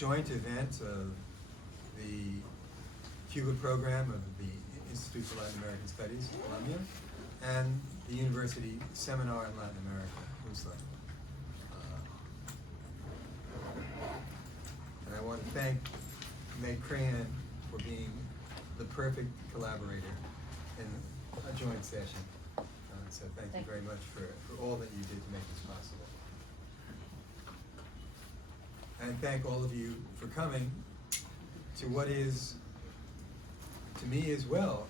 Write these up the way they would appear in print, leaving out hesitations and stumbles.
joint event of the Cuba program of the Institute for Latin American Studies, Columbia, and the University Seminar in Latin America, USLA. And I want to thank Meg Crahan for being the perfect collaborator in a joint session. So thank you very much for all that you did to make this possible. And thank all of you for coming to what is, to me as well,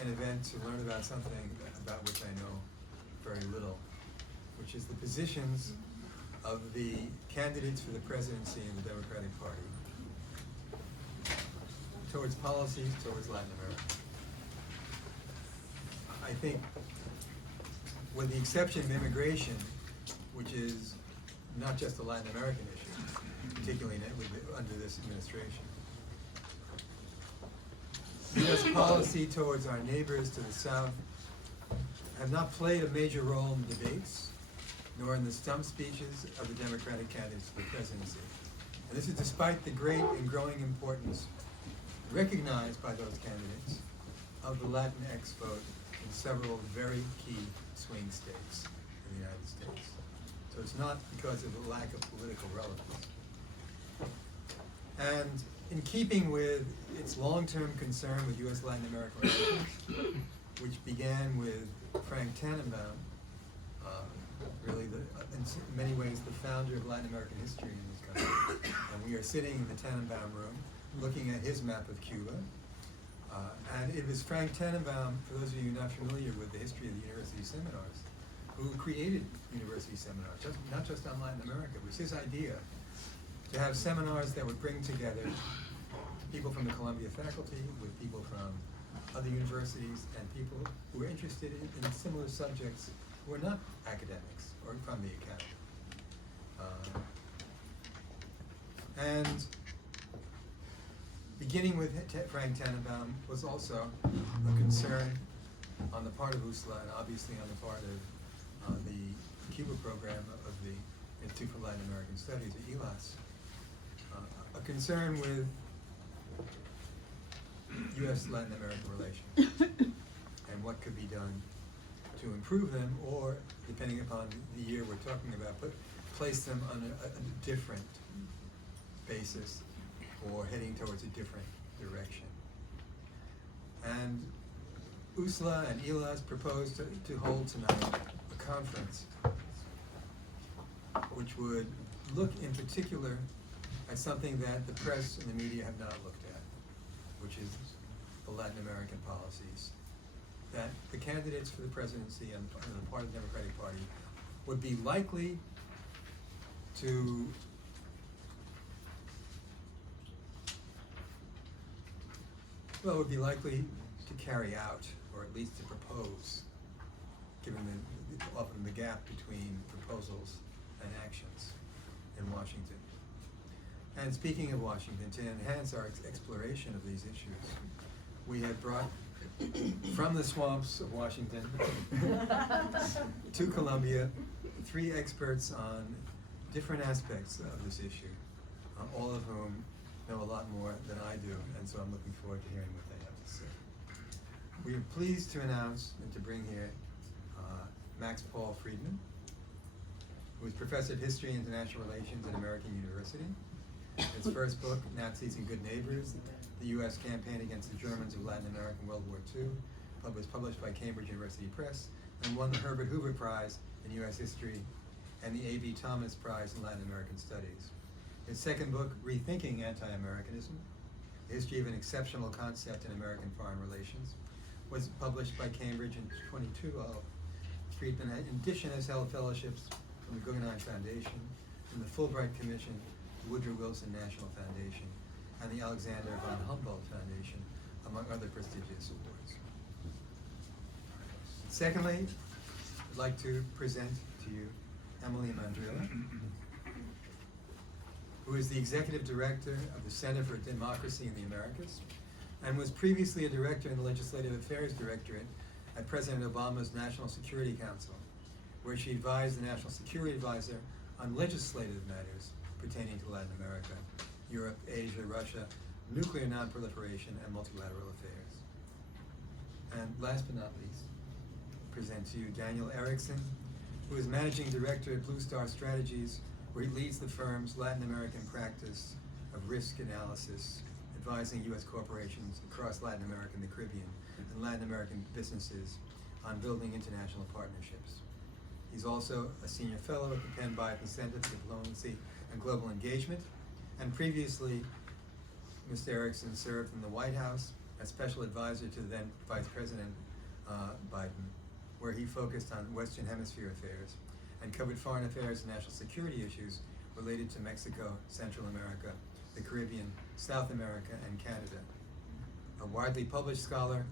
an event to learn about something about which I know very little, which is the positions of the candidates for the presidency in the Democratic Party towards policies towards Latin America. I think, with the exception of immigration, which is not just a Latin American issue, particularly under this administration, U.S. policy towards our neighbors to the south have not played a major role in the debates, nor in the stump speeches of the Democratic candidates for the presidency. And this is despite the great and growing importance recognized by those candidates of the Latinx vote in several very key swing states in the United States. So it's not because of a lack of political relevance. And in keeping with its long-term concern with U.S.-Latin American relations, which began with Frank Tannenbaum, really in many ways the founder of Latin American history in this country. And we are sitting in the Tannenbaum room looking at his map of Cuba. And it was Frank Tannenbaum, for those of you not familiar with the history of the university seminars, who created university seminars, not just on Latin America. It was his idea to have seminars that would bring together people from the Columbia faculty with people from other universities and people who were interested in similar subjects who were not academics or from the academy. And beginning with Frank Tannenbaum was also a concern on the part of USLA and obviously on the part of the Cuba program of the Institute for Latin American Studies, or ELAS, a concern with U.S.-Latin American relations and what could be done to improve them, or, depending upon the year we're talking about, place them on a different basis or heading towards a different direction. And USLA and ELAS proposed to hold tonight a conference which would look in particular at something that the press and the media have not looked at, which is the Latin American policies that the candidates for the presidency and the part of the Democratic Party would be likely to carry out, or at least to propose, given often the gap between proposals and actions in Washington. And speaking of Washington, to enhance our exploration of these issues, we have brought from the swamps of Washington to Columbia 3 experts on different aspects of this issue, all of whom know a lot more than I do, and so I'm looking forward to hearing what they have to say. We are pleased to announce and to bring here Max Paul Friedman, who is Professor of History and International Relations at American University. His first book, Nazis and Good Neighbors, the U.S. Campaign Against the Germans of Latin America in World War II, was published by Cambridge University Press, and won the Herbert Hoover Prize in U.S. History and the A.B. Thomas Prize in Latin American Studies. His second book, Rethinking Anti-Americanism, the History of an Exceptional Concept in American Foreign Relations, was published by Cambridge in 2012. Friedman, in addition, has held fellowships from the Guggenheim Foundation, from the Fulbright Commission, the Woodrow Wilson National Foundation, and the Alexander von Humboldt Foundation, among other prestigious awards. Secondly, I'd like to present to you Emily Mendrala, who is the Executive Director of the Center for Democracy in the Americas, and was previously a director in the Legislative Affairs Directorate at President Obama's National Security Council, where she advised the National Security Advisor on legislative matters pertaining to Latin America. Europe, Asia, Russia, nuclear nonproliferation, and multilateral affairs. And last but not least, present to you Daniel Erikson, who is Managing Director at Blue Star Strategies, where he leads the firm's Latin American practice of risk analysis, advising U.S. corporations across Latin America and the Caribbean and Latin American businesses on building international partnerships. He's also a senior fellow at the Penn Bioth Center for Diplomacy and Global Engagement, and previously, Mr. Erikson served in the White House as special advisor to then Vice President Biden, where he focused on Western Hemisphere affairs and covered foreign affairs and national security issues related to Mexico, Central America, the Caribbean, South America, and Canada. A widely published scholar,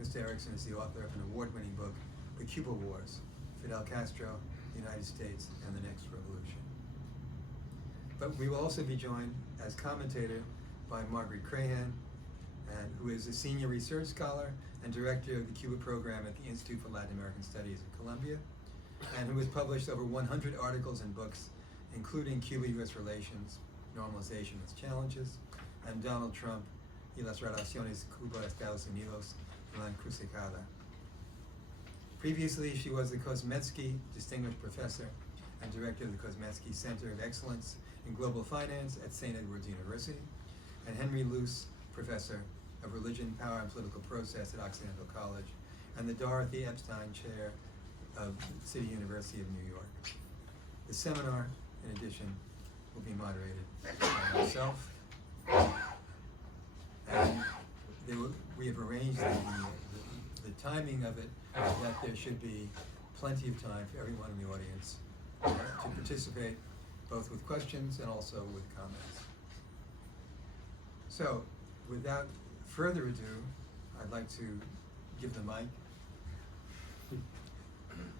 Mr. Erikson is the author of an award-winning book, The Cuba Wars, Fidel Castro, the United States, and the Next Revolution. But we will also be joined as commentator by Margaret Crahan, who is a senior research scholar and director of the Cuba program at the Institute for Latin American Studies at Columbia, and who has published over 100 articles and books, including Cuba-U.S. relations, normalization and its challenges, and Donald Trump y las relaciones Cuba-Estados Unidos en la encrucijada. Previously, she was the Kosmetsky Distinguished Professor and Director of the Kosmetsky Center of Excellence in Global Finance at St. Edward's University, and Henry Luce Professor of Religion, Power, and Political Process at Occidental College, and the Dorothy Epstein Chair of City University of New York. The seminar, in addition, will be moderated by myself, and we have arranged the timing of it that there should be plenty of time for everyone in the audience to participate, both with questions and also with comments. So, without further ado, I'd like to give the mic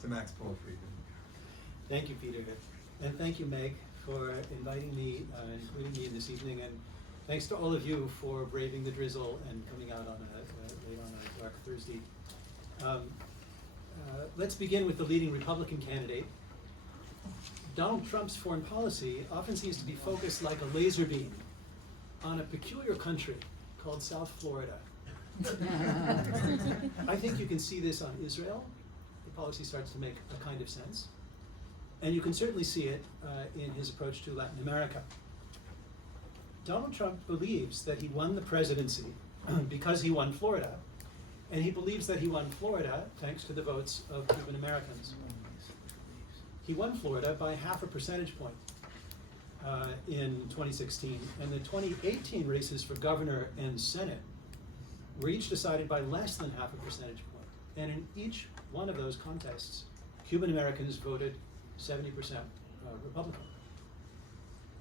to Max Paul Friedman. Thank you, Peter, and thank you, Meg, for inviting me and including me in this evening, and thanks to all of you for braving the drizzle and coming out on late on a dark Thursday. Let's begin with the leading Republican candidate. Donald Trump's foreign policy often seems to be focused like a laser beam on a peculiar country called South Florida. I think you can see this on Israel. The policy starts to make a kind of sense. And you can certainly see it in his approach to Latin America. Donald Trump believes that he won the presidency because he won Florida, and he believes that he won Florida thanks to the votes of Cuban Americans. He won Florida by 0.5 percentage point in 2016, and the 2018 races for governor and Senate were each decided by less than 0.5 percentage point. And in each one of those contests, Cuban Americans voted 70% Republican.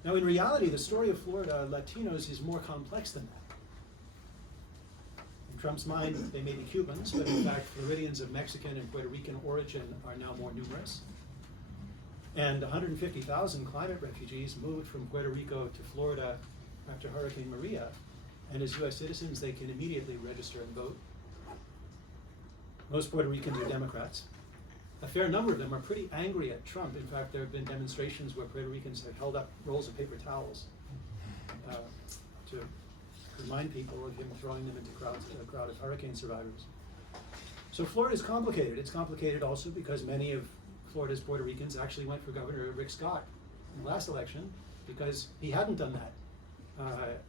Now, in reality, the story of Florida Latinos is more complex than that. In Trump's mind, they may be Cubans, but in fact, Floridians of Mexican and Puerto Rican origin are now more numerous. And 150,000 climate refugees moved from Puerto Rico to Florida after Hurricane Maria. And as U.S. citizens, they can immediately register and vote. Most Puerto Ricans are Democrats. A fair number of them are pretty angry at Trump. In fact, there have been demonstrations where Puerto Ricans have held up rolls of paper towels to remind people of him throwing them into a crowd of hurricane survivors. So Florida is complicated. It's complicated also because many of Florida's Puerto Ricans actually went for Governor Rick Scott in the last election because he hadn't done that.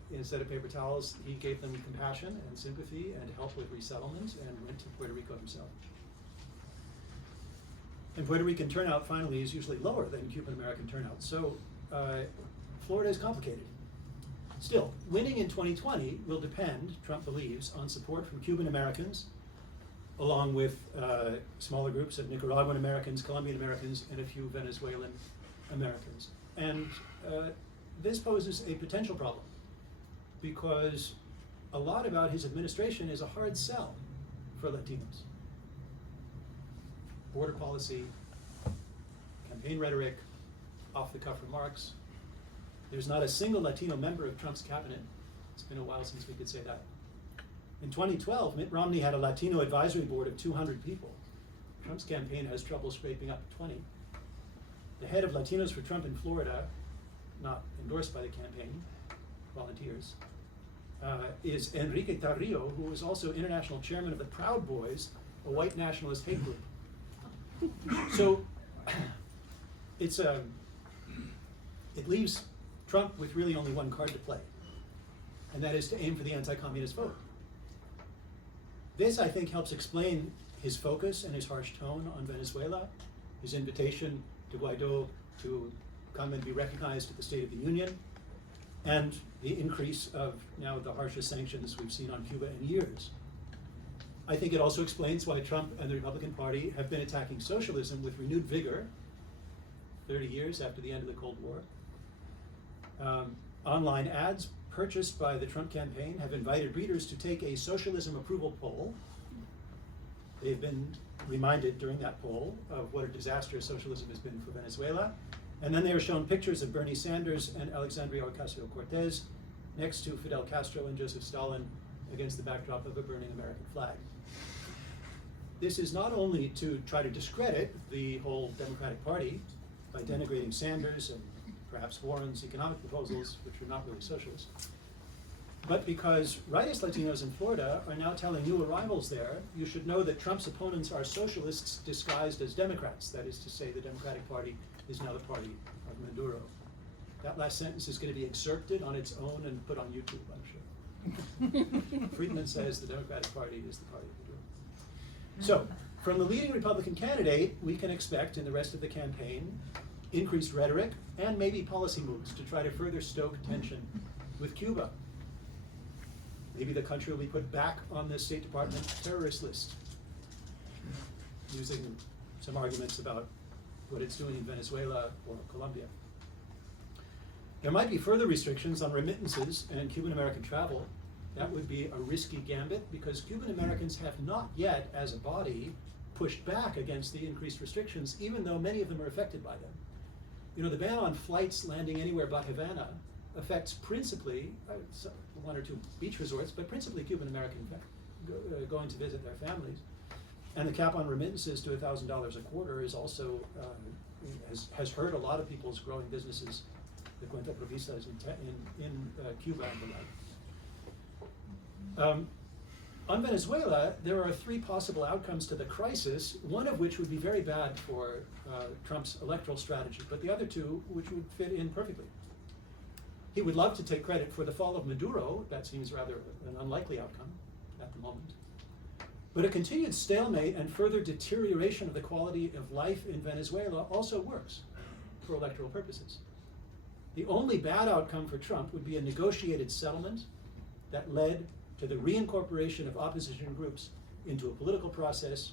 Instead of paper towels, he gave them compassion and sympathy and help with resettlement and went to Puerto Rico himself. And Puerto Rican turnout finally is usually lower than Cuban American turnout. So Florida is complicated. Still, winning in 2020 will depend, Trump believes, on support from Cuban Americans, along with smaller groups of Nicaraguan Americans, Colombian Americans, and a few Venezuelan Americans. And this poses a potential problem because a lot about his administration is a hard sell for Latinos. Border policy, campaign rhetoric, off-the-cuff remarks. There's not a single Latino member of Trump's cabinet. It's been a while since we could say that. In 2012, Mitt Romney had a Latino advisory board of 200 people. Trump's campaign has trouble scraping up 20. The head of Latinos for Trump in Florida, not endorsed by the campaign, volunteers, is Enrique Tarrio, who was also international chairman of the Proud Boys, a white nationalist hate group. So it leaves Trump with really only one card to play, and that is to aim for the anti-communist vote. This, I think, helps explain his focus and his harsh tone on Venezuela, his invitation to Guaido to come and be recognized at the State of the Union, and the increase of now the harshest sanctions we've seen on Cuba in years. I think it also explains why Trump and the Republican Party have been attacking socialism with renewed vigor 30 years after the end of the Cold War. Online ads purchased by the Trump campaign have invited readers to take a socialism approval poll. They've been reminded during that poll of what a disaster socialism has been for Venezuela. And then they were shown pictures of Bernie Sanders and Alexandria Ocasio-Cortez next to Fidel Castro and Joseph Stalin against the backdrop of a burning American flag. This is not only to try to discredit the whole Democratic Party by denigrating Sanders and perhaps Warren's economic proposals, which are not really socialist, but because rightist Latinos in Florida are now telling new arrivals there, you should know that Trump's opponents are socialists disguised as Democrats. That is to say, the Democratic Party is now the party of Maduro. That last sentence is going to be excerpted on its own and put on YouTube, I'm sure. Friedman says the Democratic Party is the party of Maduro. So, from the leading Republican candidate, we can expect in the rest of the campaign increased rhetoric and maybe policy moves to try to further stoke tension with Cuba. Maybe the country will be put back on the State Department terrorist list, using some arguments about what it's doing in Venezuela or Colombia. There might be further restrictions on remittances and Cuban American travel. That would be a risky gambit because Cuban Americans have not yet, as a body, pushed back against the increased restrictions, even though many of them are affected by them. You know, the ban on flights landing anywhere but Havana affects principally one or two beach resorts, but principally Cuban American going to visit their families. And the cap on remittances to $1,000 a quarter is also has hurt a lot of people's growing businesses, the cuenta provistas in Cuba and the like. On Venezuela, there are three possible outcomes to the crisis, one of which would be very bad for Trump's electoral strategy, but the other two which would fit in perfectly. He would love to take credit for the fall of Maduro. That seems rather an unlikely outcome at the moment. But a continued stalemate and further deterioration of the quality of life in Venezuela also works for electoral purposes. The only bad outcome for Trump would be a negotiated settlement that led to the reincorporation of opposition groups into a political process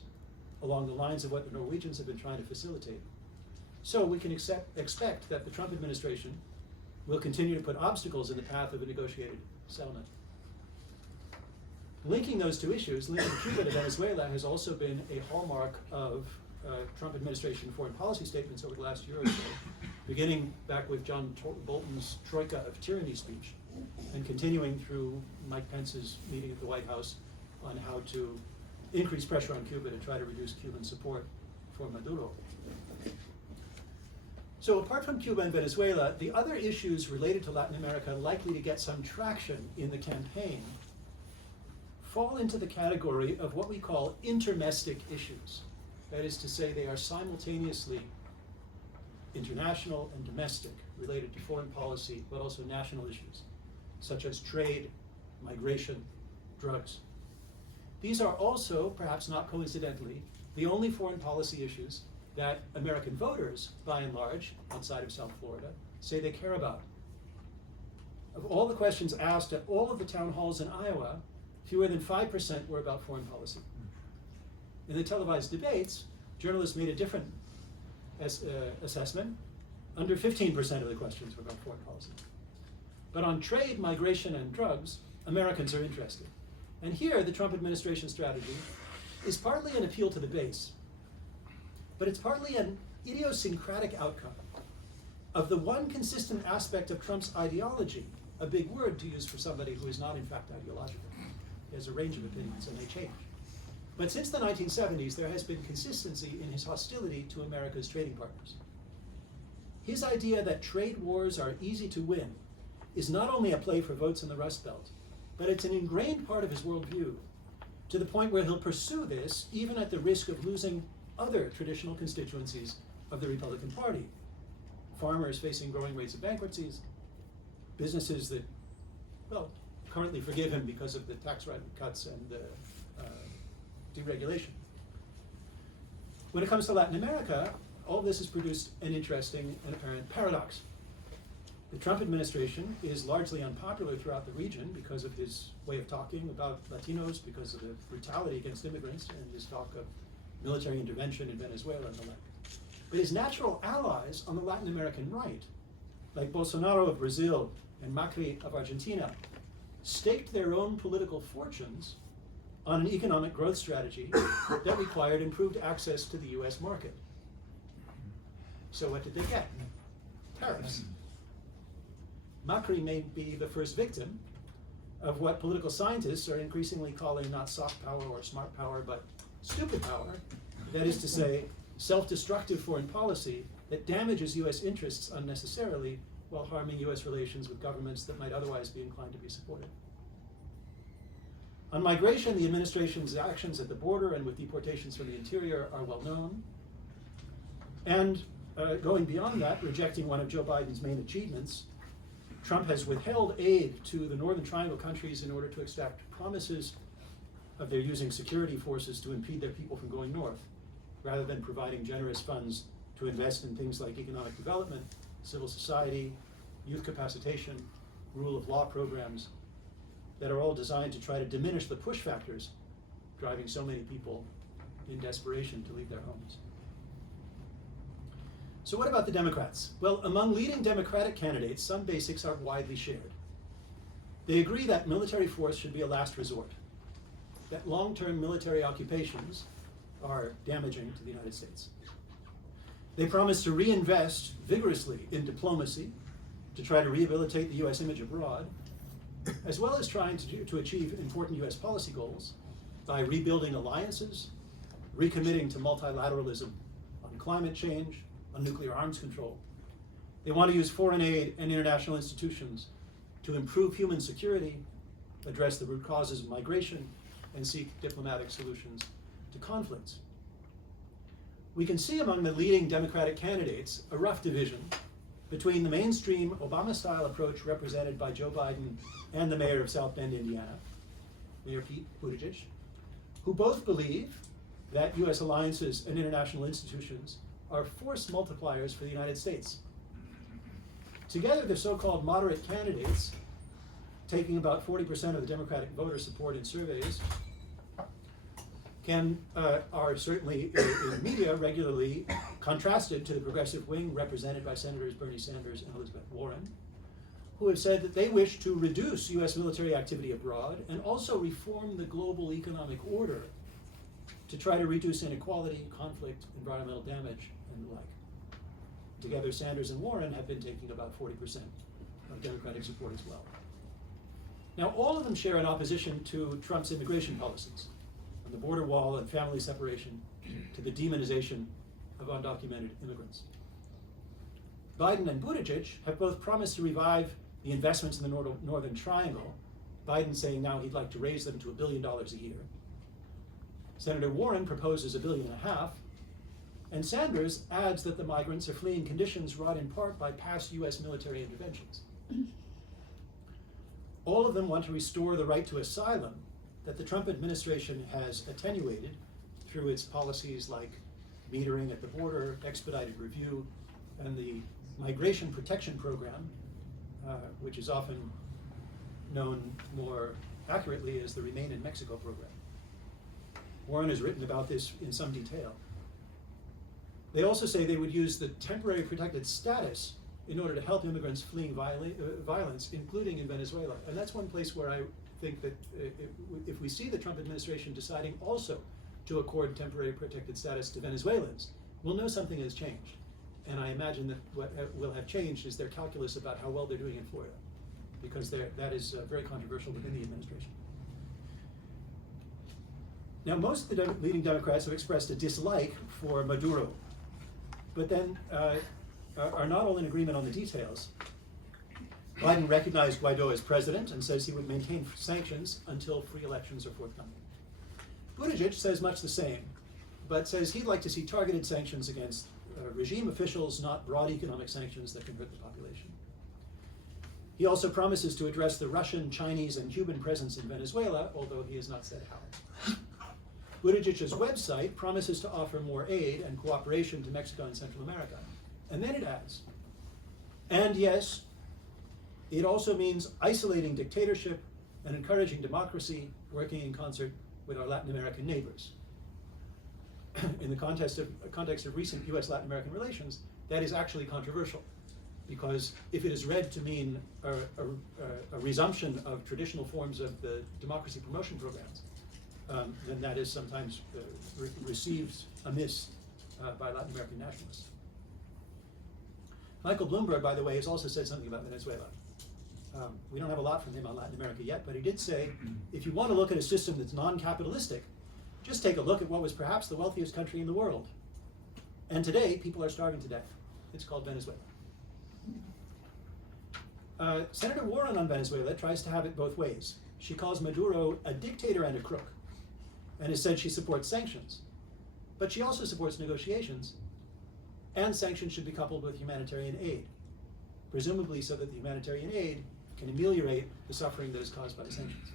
along the lines of what the Norwegians have been trying to facilitate. So we can expect that the Trump administration will continue to put obstacles in the path of a negotiated settlement. Linking those two issues, linking Cuba to Venezuela, has also been a hallmark of Trump administration foreign policy statements over the last year or so, beginning back with John Bolton's Troika of Tyranny speech, and continuing through Mike Pence's meeting at the White House on how to increase pressure on Cuba to try to reduce Cuban support for Maduro. So apart from Cuba and Venezuela, the other issues related to Latin America likely to get some traction in the campaign fall into the category of what we call intermestic issues. That is to say, they are simultaneously international and domestic, related to foreign policy, but also national issues, such as trade, migration, drugs. These are also, perhaps not coincidentally, the only foreign policy issues that American voters, by and large, outside of South Florida, say they care about. Of all the questions asked at all of the town halls in Iowa, fewer than 5% were about foreign policy. In the televised debates, journalists made a different assessment. Under 15% of the questions were about foreign policy. But on trade, migration, and drugs, Americans are interested. And here, the Trump administration strategy is partly an appeal to the base, but it's partly an idiosyncratic outcome of the one consistent aspect of Trump's ideology, a big word to use for somebody who is not in fact ideological. He has a range of opinions and they change. But since the 1970s, there has been consistency in his hostility to America's trading partners. His idea that trade wars are easy to win is not only a play for votes in the Rust Belt, but it's an ingrained part of his worldview, to the point where he'll pursue this even at the risk of losing other traditional constituencies of the Republican Party. Farmers facing growing rates of bankruptcies, businesses that, well, currently forgive him because of the tax rate cuts and deregulation. When it comes to Latin America, all this has produced an interesting and apparent paradox. The Trump administration is largely unpopular throughout the region because of his way of talking about Latinos, because of the brutality against immigrants, and his talk of military intervention in Venezuela and the like. But his natural allies on the Latin American right, like Bolsonaro of Brazil and Macri of Argentina, staked their own political fortunes on an economic growth strategy that required improved access to the US market. So what did they get? Tariffs. Macri may be the first victim of what political scientists are increasingly calling not soft power or smart power, but stupid power. That is to say, self-destructive foreign policy that damages US interests unnecessarily while harming US relations with governments that might otherwise be inclined to be supportive. On migration, the administration's actions at the border and with deportations from the interior are well known. And going beyond that, rejecting one of Joe Biden's main achievements, Trump has withheld aid to the Northern Triangle countries in order to extract promises of their using security forces to impede their people from going north, rather than providing generous funds to invest in things like economic development, civil society, youth capacitation, rule of law programs that are all designed to try to diminish the push factors driving so many people in desperation to leave their homes. So what about the Democrats? Well, among leading Democratic candidates, some basics are widely shared. They agree that military force should be a last resort, that long-term military occupations are damaging to the United States. They promise to reinvest vigorously in diplomacy to try to rehabilitate the US image abroad, as well as trying to achieve important US policy goals by rebuilding alliances, recommitting to multilateralism on climate change, on nuclear arms control. They want to use foreign aid and international institutions to improve human security, address the root causes of migration, and seek diplomatic solutions to conflicts. We can see among the leading Democratic candidates a rough division between the mainstream Obama-style approach represented by Joe Biden and the mayor of South Bend, Indiana, Mayor Pete Buttigieg, who both believe that US alliances and international institutions are force multipliers for the United States. Together, the so-called moderate candidates, taking about 40% of the Democratic voter support in surveys, are certainly in the media regularly contrasted to the progressive wing represented by Senators Bernie Sanders and Elizabeth Warren, who have said that they wish to reduce US military activity abroad and also reform the global economic order to try to reduce inequality, conflict, environmental damage, and the like. Together, Sanders and Warren have been taking about 40% of Democratic support as well. Now, all of them share an opposition to Trump's immigration policies, from the border wall and family separation to the demonization of undocumented immigrants. Biden and Buttigieg have both promised to revive the investments in the Northern Triangle, Biden saying now he'd like to raise them to $1 billion a year. Senator Warren proposes $1.5 billion, and Sanders adds that the migrants are fleeing conditions wrought in part by past US military interventions. All of them want to restore the right to asylum that the Trump administration has attenuated through its policies like metering at the border, expedited review, and the Migration Protection Program, which is often known more accurately as the Remain in Mexico program. Warren has written about this in some detail. They also say they would use the temporary protected status in order to help immigrants fleeing violence, including in Venezuela. And that's one place where I think that if we see the Trump administration deciding also to accord temporary protected status to Venezuelans, we'll know something has changed. And I imagine that what will have changed is their calculus about how well they're doing in Florida, because that is very controversial within the administration. Now, most of the leading Democrats have expressed a dislike for Maduro, but then are not all in agreement on the details. Biden recognized Guaido as president and says he would maintain sanctions until free elections are forthcoming. Buttigieg says much the same, but says he'd like to see targeted sanctions against regime officials, not broad economic sanctions that can hurt the population. He also promises to address the Russian, Chinese, and Cuban presence in Venezuela, although he has not said how. Buttigieg's website promises to offer more aid and cooperation to Mexico and Central America. And then it adds, and yes, it also means isolating dictatorship and encouraging democracy, working in concert with our Latin American neighbors. In the context of recent US-Latin American relations, that is actually controversial, because if it is read to mean a resumption of traditional forms of the democracy promotion programs, then that is sometimes received amiss by Latin American nationalists. Michael Bloomberg, by the way, has also said something about Venezuela. We don't have a lot from him on Latin America yet, but he did say, if you want to look at a system that's non-capitalistic, just take a look at what was perhaps the wealthiest country in the world. And today, people are starving to death. It's called Venezuela. Senator Warren on Venezuela tries to have it both ways. She calls Maduro a dictator and a crook, and has said she supports sanctions. But she also supports negotiations, and sanctions should be coupled with humanitarian aid, presumably so that the humanitarian aid can ameliorate the suffering that is caused by the sanctions.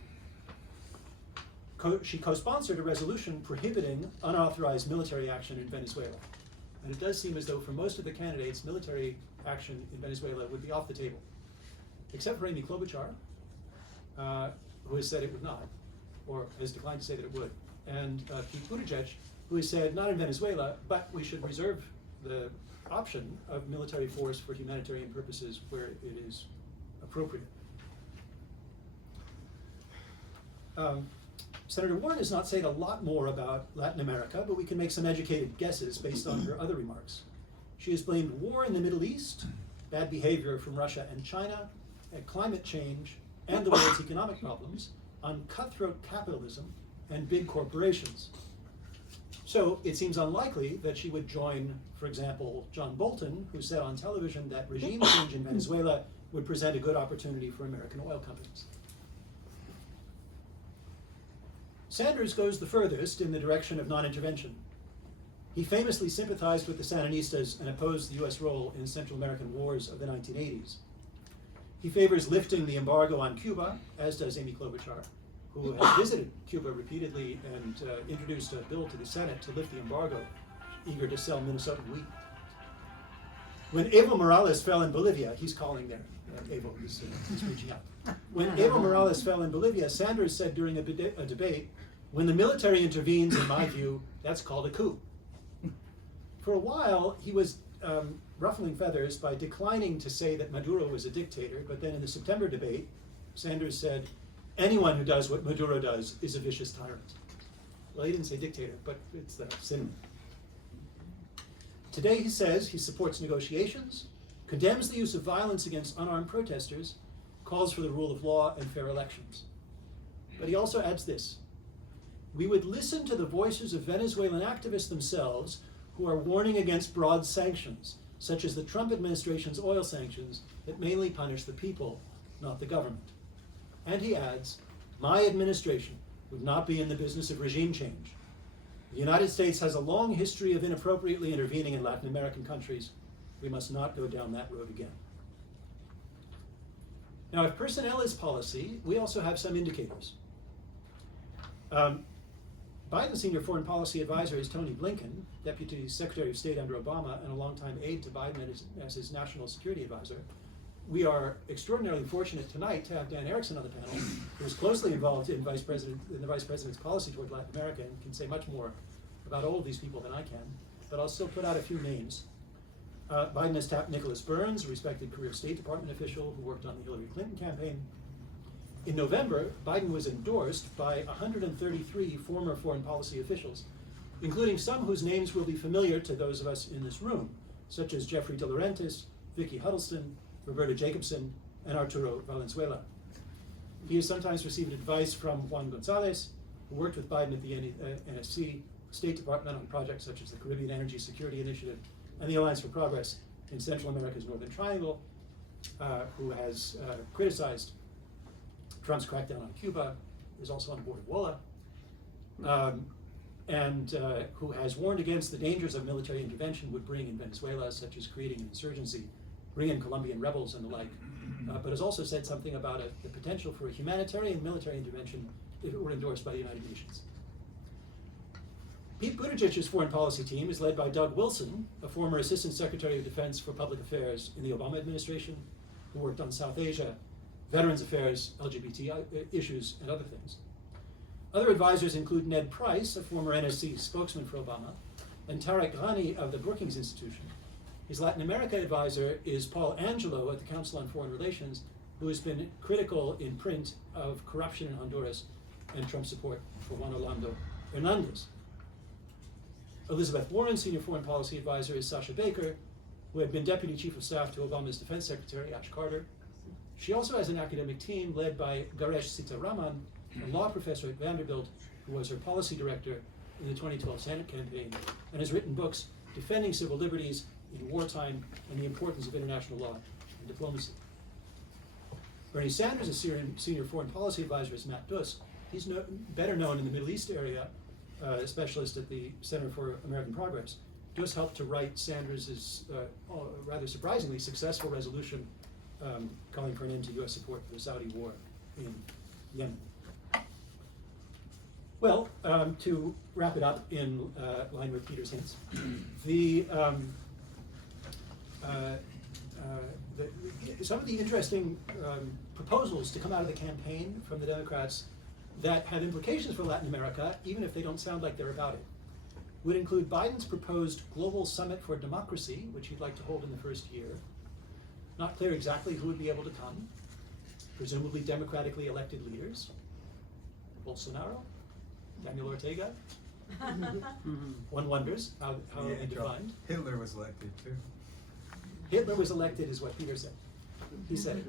She co-sponsored a resolution prohibiting unauthorized military action in Venezuela. And it does seem as though for most of the candidates, military action in Venezuela would be off the table, except for Amy Klobuchar, who has said it would not, or has declined to say that it would, and Pete Buttigieg, who has said not in Venezuela, but we should reserve the option of military force for humanitarian purposes where it is appropriate. Senator Warren has not said a lot more about Latin America, but we can make some educated guesses based on her other remarks. She has blamed war in the Middle East, bad behavior from Russia and China, and climate change, and the world's economic problems on cutthroat capitalism and big corporations. So it seems unlikely that she would join, for example, John Bolton, who said on television that regime change in Venezuela would present a good opportunity for American oil companies. Sanders goes the furthest in the direction of non-intervention. He famously sympathized with the Sandinistas and opposed the US role in Central American wars of the 1980s. He favors lifting the embargo on Cuba, as does Amy Klobuchar, who has visited Cuba repeatedly and introduced a bill to the Senate to lift the embargo, eager to sell Minnesotan wheat. When Evo Morales fell in Bolivia, he's calling there. Evo is reaching out. When Evo Morales fell in Bolivia, Sanders said during a debate, when the military intervenes, in my view, that's called a coup. For a while, he was ruffling feathers by declining to say that Maduro was a dictator, but then in the September debate, Sanders said, anyone who does what Maduro does is a vicious tyrant. Well, he didn't say dictator, but it's the synonym. Today he says he supports negotiations, condemns the use of violence against unarmed protesters, calls for the rule of law and fair elections. But he also adds this: we would listen to the voices of Venezuelan activists themselves who are warning against broad sanctions, such as the Trump administration's oil sanctions that mainly punish the people, not the government. And he adds, my administration would not be in the business of regime change. The United States has a long history of inappropriately intervening in Latin American countries. We must not go down that road again. Now, if personnel is policy, we also have some indicators. Biden's senior foreign policy advisor is Tony Blinken, Deputy Secretary of State under Obama and a longtime aide to Biden as his national security advisor. We are extraordinarily fortunate tonight to have Dan Erikson on the panel, who is closely involved in the Vice President's policy toward Latin America and can say much more about all of these people than I can, but I'll still put out a few names. Biden has tapped Nicholas Burns, a respected career State Department official who worked on the Hillary Clinton campaign. In November, Biden was endorsed by 133 former foreign policy officials, including some whose names will be familiar to those of us in this room, such as Jeffrey De Laurentiis, Vicki Huddleston, Roberta Jacobson, and Arturo Valenzuela. He has sometimes received advice from Juan Gonzalez, who worked with Biden at the NSC, State Department on projects such as the Caribbean Energy Security Initiative and the Alliance for Progress in Central America's Northern Triangle, who has criticized Trump's crackdown on Cuba, is also on board WOLA, and who has warned against the dangers of military intervention would bring in Venezuela, such as creating an insurgency, bring in Colombian rebels and the like, but has also said something about the potential for a humanitarian military intervention if it were endorsed by the United Nations. Pete Buttigieg's foreign policy team is led by Doug Wilson, a former Assistant Secretary of Defense for Public Affairs in the Obama administration, who worked on South Asia, Veterans Affairs, LGBT issues, and other things. Other advisors include Ned Price, a former NSC spokesman for Obama, and Tarek Ghani of the Brookings Institution. His Latin America advisor is Paul Angelo at the Council on Foreign Relations, who has been critical in print of corruption in Honduras and Trump's support for Juan Orlando Hernandez. Elizabeth Warren's senior foreign policy advisor is Sasha Baker, who had been deputy chief of staff to Obama's defense secretary, Ash Carter. She also has an academic team led by Garesh Sitaraman, a law professor at Vanderbilt, who was her policy director in the 2012 Senate campaign, and has written books defending civil liberties in wartime and the importance of international law and diplomacy. Bernie Sanders' senior foreign policy advisor is Matt Duss. He's better known in the Middle East area, a specialist at the Center for American Progress. Duss helped to write Sanders' rather surprisingly successful resolution calling for an end to U.S. support for the Saudi war in Yemen. Well, to wrap it up in line with Peter's hints, some of the interesting proposals to come out of the campaign from the Democrats that have implications for Latin America, even if they don't sound like they're about it, would include Biden's proposed Global Summit for Democracy, which he'd like to hold in the first year. Not clear exactly who would be able to come, presumably democratically elected leaders. Bolsonaro? Daniel Ortega? One wonders how Yeah, they defined. Hitler was elected too. Hitler was elected is what Peter said. He said it.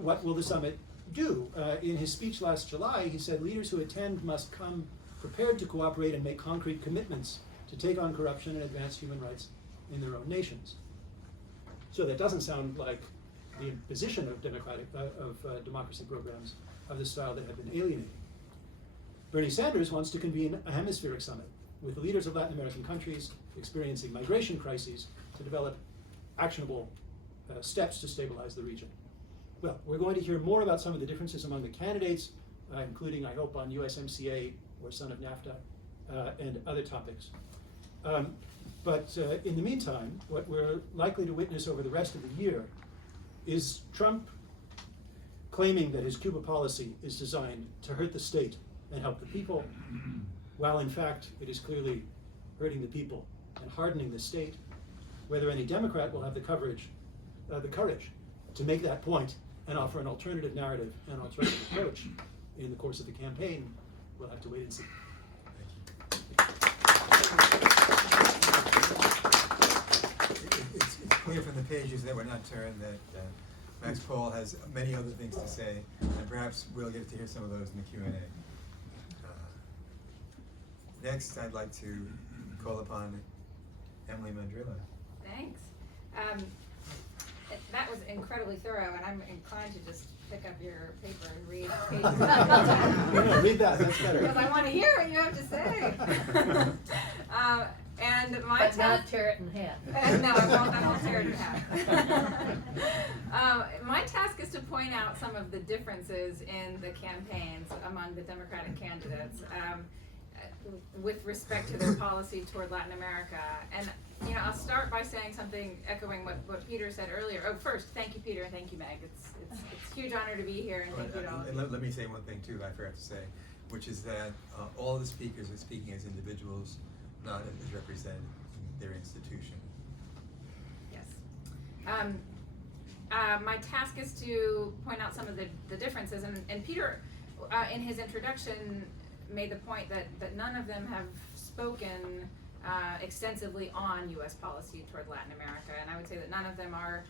What will the summit do? In his speech last July, he said leaders who attend must come prepared to cooperate and make concrete commitments to take on corruption and advance human rights in their own nations. So that doesn't sound like the imposition of democracy programs of the style that have been alienating. Bernie Sanders wants to convene a hemispheric summit with the leaders of Latin American countries experiencing migration crises to develop actionable steps to stabilize the region. Well, we're going to hear more about some of the differences among the candidates, including, I hope, on USMCA or son of NAFTA and other topics. But in the meantime, what we're likely to witness over the rest of the year is Trump claiming that his Cuba policy is designed to hurt the state and help the people, while in fact it is clearly hurting the people and hardening the state. Whether any Democrat will have the courage to make that point and offer an alternative narrative and alternative approach in the course of the campaign, we'll have to wait and see. It's clear from the pages that we're not turned that Max Paul has many other things to say, and perhaps we'll get to hear some of those in the Q&A. Next, I'd like to call upon Emily Mendrala. Thanks. That was incredibly thorough, and I'm inclined to just pick up your paper and read pages. No, read that, that's better. Because I want to hear what you have to say. And my But not tear it in half. No, I won't. I won't tear it in half. My task is to point out some of the differences in the campaigns among the Democratic candidates with respect to their policy toward Latin America. And I'll start by saying something echoing what Peter said earlier. Oh, first, thank you, Peter, and thank you, Meg. It's a huge honor to be here, and thank you to all of you. Let me say one thing too, I forgot to say, which is that all the speakers are speaking as individuals, not as representing their institution. Yes. My task is to point out some of the differences, and Peter, in his introduction, made the point that none of them have spoken extensively on U.S. policy toward Latin America, and I would say that none of them are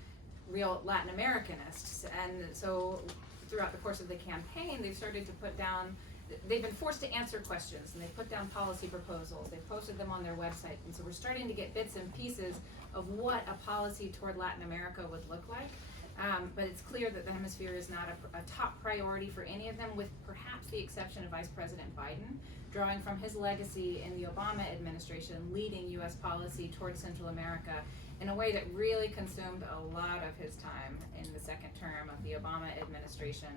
real Latin Americanists. And so throughout the course of the campaign, they've started to put down they've been forced to answer questions, and they put down policy proposals. They posted them on their website, and so we're starting to get bits and pieces of what a policy toward Latin America would look like. But it's clear that the hemisphere is not a top priority for any of them, with perhaps the exception of Vice President Biden, drawing from his legacy in the Obama administration, leading U.S. policy toward Central America in a way that really consumed a lot of his time in the second term of the Obama administration.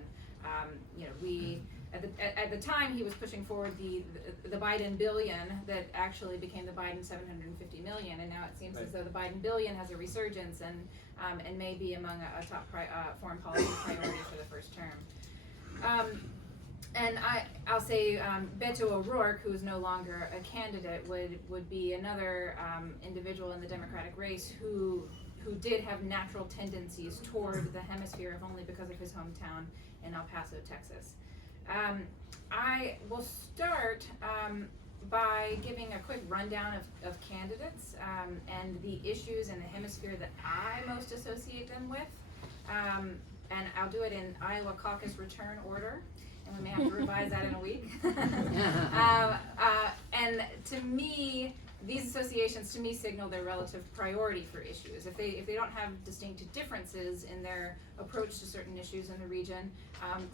At the time he was pushing forward the Biden billion that actually became the Biden 750 million, and now it seems as though the Biden billion has a resurgence and may be among a top foreign policy priority for the first term. And I'll say Beto O'Rourke, who is no longer a candidate, would be another individual in the Democratic race who did have natural tendencies toward the hemisphere, if only because of his hometown in El Paso, Texas. I will start by giving a quick rundown of candidates and the issues in the hemisphere that I most associate them with. And I'll do it in Iowa caucus return order, and we may have to revise that in a week. And to me, these associations to me signal their relative priority for issues. If they don't have distinct differences in their approach to certain issues in the region,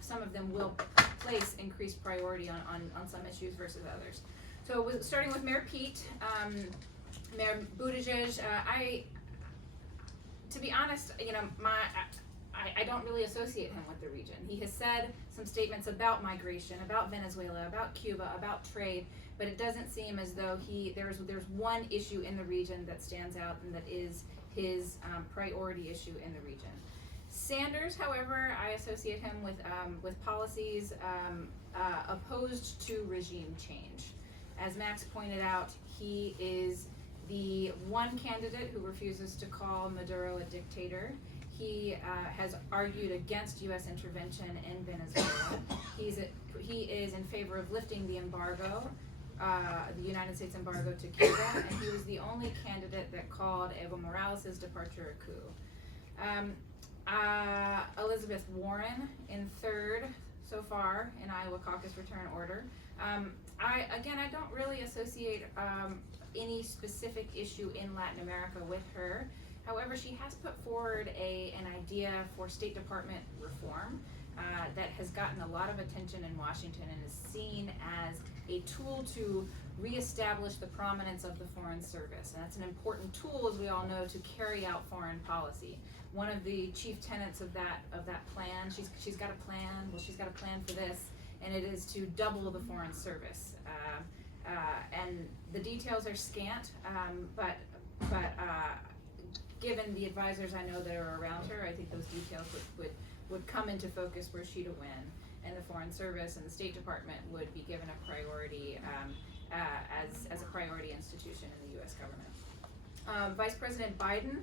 some of them will place increased priority on some issues versus others. So starting with Mayor Pete, Mayor Buttigieg, to be honest, I don't really associate him with the region. He has said some statements about migration, about Venezuela, about Cuba, about trade, but it doesn't seem as though there's one issue in the region that stands out and that is his priority issue in the region. Sanders, however, I associate him with policies opposed to regime change. As Max pointed out, he is the one candidate who refuses to call Maduro a dictator. He has argued against U.S. intervention in Venezuela. He is in favor of lifting the embargo, the United States embargo to Cuba, and he was the only candidate that called Evo Morales' departure a coup. Elizabeth Warren in third so far in Iowa caucus return order. I don't really associate any specific issue in Latin America with her. However, she has put forward an idea for State Department reform that has gotten a lot of attention in Washington and is seen as a tool to reestablish the prominence of the Foreign Service. And that's an important tool, as we all know, to carry out foreign policy. One of the chief tenets of that plan, she's got a plan. Well, she's got a plan for this, and it is to double the Foreign Service. And the details are scant, but given the advisors I know that are around her, I think those details would come into focus were she to win, and the Foreign Service and the State Department would be given a priority as a priority institution in the U.S. government. Vice President Biden,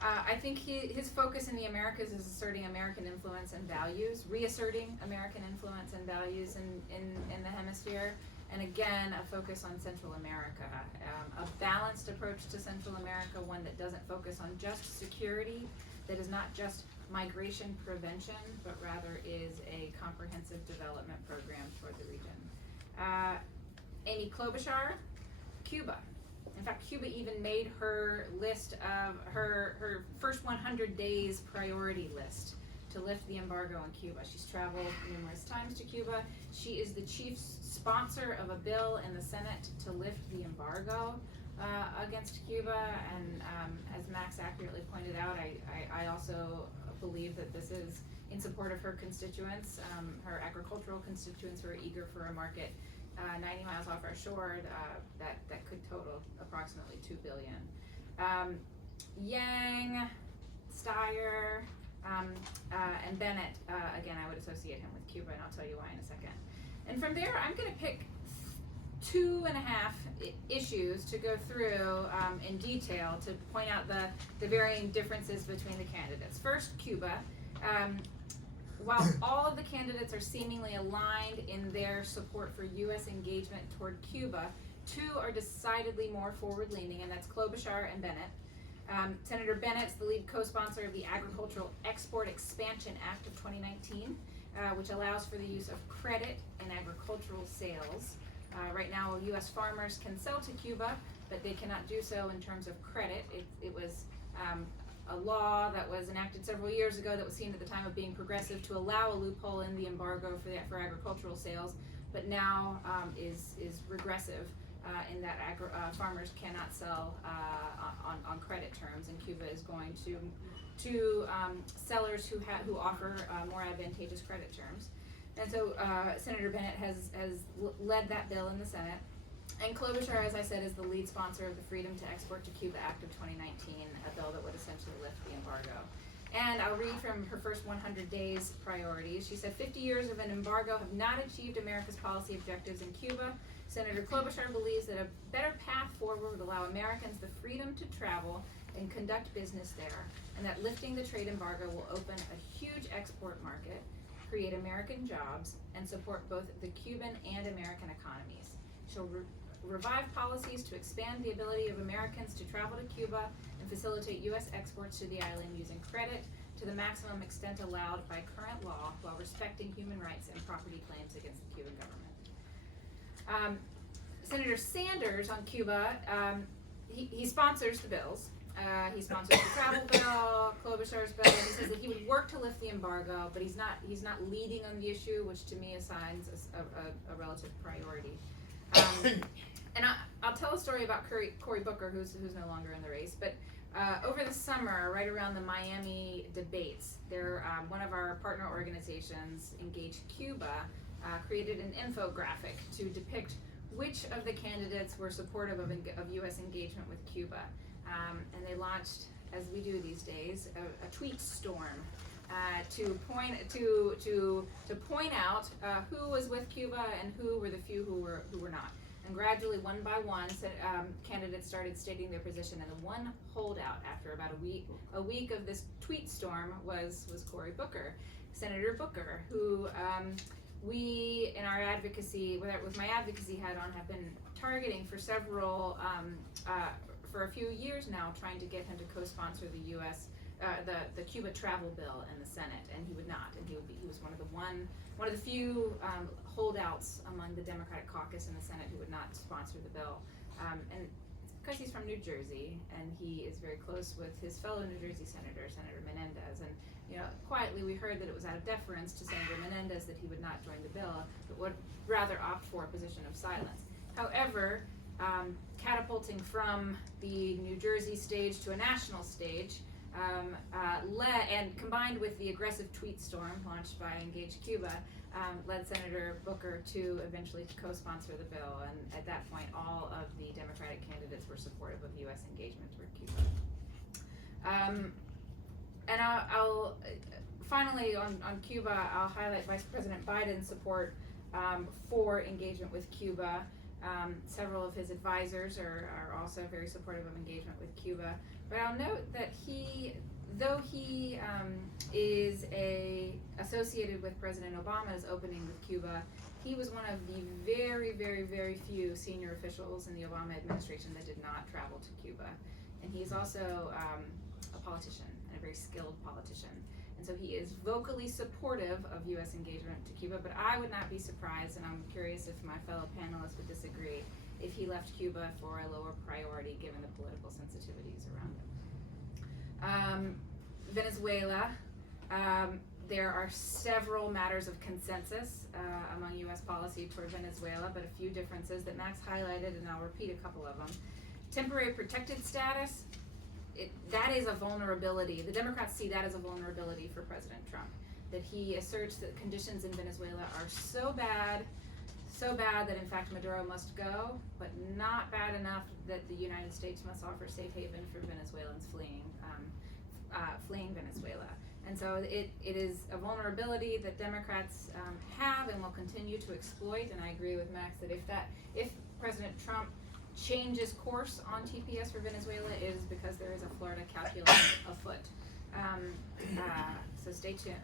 I think his focus in the Americas is asserting American influence and values, reasserting American influence and values in the hemisphere. And again, a focus on Central America, a balanced approach to Central America, one that doesn't focus on just security, that is not just migration prevention, but rather is a comprehensive development program toward the region. Amy Klobuchar, Cuba. In fact, Cuba even made her list of her first 100 days priority list to lift the embargo on Cuba. She's traveled numerous times to Cuba. She is the chief sponsor of a bill in the Senate to lift the embargo against Cuba, and as Max accurately pointed out, I also believe that this is in support of her constituents, her agricultural constituents who are eager for a market 90 miles off our shore that could total approximately $2 billion. Yang, Steyer, and Bennett, again, I would associate him with Cuba, and I'll tell you why in a second. And from there, I'm going to pick 2.5 issues to go through in detail to point out the varying differences between the candidates. First, Cuba. While all of the candidates are seemingly aligned in their support for U.S. engagement toward Cuba, 2 are decidedly more forward-leaning, and that's Klobuchar and Bennett. Senator Bennett's the lead co-sponsor of the Agricultural Export Expansion Act of 2019, which allows for the use of credit in agricultural sales. Right now, U.S. farmers can sell to Cuba, but they cannot do so in terms of credit. It was a law that was enacted several years ago that was seen at the time of being progressive to allow a loophole in the embargo for agricultural sales, but now is regressive in that farmers cannot sell on credit terms, and Cuba is going to sellers who offer more advantageous credit terms. And so Senator Bennett has led that bill in the Senate. And Klobuchar, as I said, is the lead sponsor of the Freedom to Export to Cuba Act of 2019, a bill that would essentially lift the embargo. And I'll read from her first 100 days priorities. She said, 50 years of an embargo have not achieved America's policy objectives in Cuba. Senator Klobuchar believes that a better path forward would allow Americans the freedom to travel and conduct business there, and that lifting the trade embargo will open a huge export market, create American jobs, and support both the Cuban and American economies. She'll revive policies to expand the ability of Americans to travel to Cuba and facilitate U.S. exports to the island using credit to the maximum extent allowed by current law while respecting human rights and property claims against the Cuban government. Senator Sanders on Cuba, he sponsors the bills. He sponsors the travel bill, Klobuchar's bill, and he says that he would work to lift the embargo, but he's not leading on the issue, which to me assigns a relative priority. And I'll tell a story about Cory Booker, who's no longer in the race. But over the summer, right around the Miami debates, one of our partner organizations, Engage Cuba, created an infographic to depict which of the candidates were supportive of U.S. engagement with Cuba. And they launched, as we do these days, a tweet storm to point out who was with Cuba and who were the few who were not. And gradually, one by one, candidates started stating their position, and the one holdout after about a week of this tweet storm was Cory Booker, Senator Booker, who we in our advocacy, with my advocacy hat on, have been targeting for for a few years now, trying to get him to co-sponsor the U.S. The Cuba travel bill in the Senate, and he would not, and he was one of the few holdouts among the Democratic caucus in the Senate who would not sponsor the bill, and because he's from New Jersey and he is very close with his fellow New Jersey senator, Senator Menendez, and quietly we heard that it was out of deference to Senator Menendez that he would not join the bill, but would rather opt for a position of silence. However, catapulting from the New Jersey stage to a national stage, and combined with the aggressive tweet storm launched by Engage Cuba, led Senator Booker to eventually co-sponsor the bill, and at that point all of the Democratic candidates were supportive of U.S. engagement with Cuba. And I'll finally on Cuba, I'll highlight Vice President Biden's support for engagement with Cuba. Several of his advisors are also very supportive of engagement with Cuba. But I'll note that though he is associated with President Obama's opening with Cuba, he was one of the very, very, very few senior officials in the Obama administration that did not travel to Cuba. And he's also a politician, and a very skilled politician. And so he is vocally supportive of U.S. engagement to Cuba, but I would not be surprised, and I'm curious if my fellow panelists would disagree, if he left Cuba for a lower priority given the political sensitivities around it. Venezuela, there are several matters of consensus among U.S. policy toward Venezuela, but a few differences that Max highlighted, and I'll repeat a couple of them. Temporary protected status, that is a vulnerability. The Democrats see that as a vulnerability for President Trump, that he asserts that conditions in Venezuela are so bad that in fact Maduro must go, but not bad enough that the United States must offer safe haven for Venezuelans fleeing Venezuela. And so it is a vulnerability that Democrats have and will continue to exploit. And I agree with Max that if President Trump changes course on TPS for Venezuela, it is because there is a Florida calculus afoot. So stay tuned.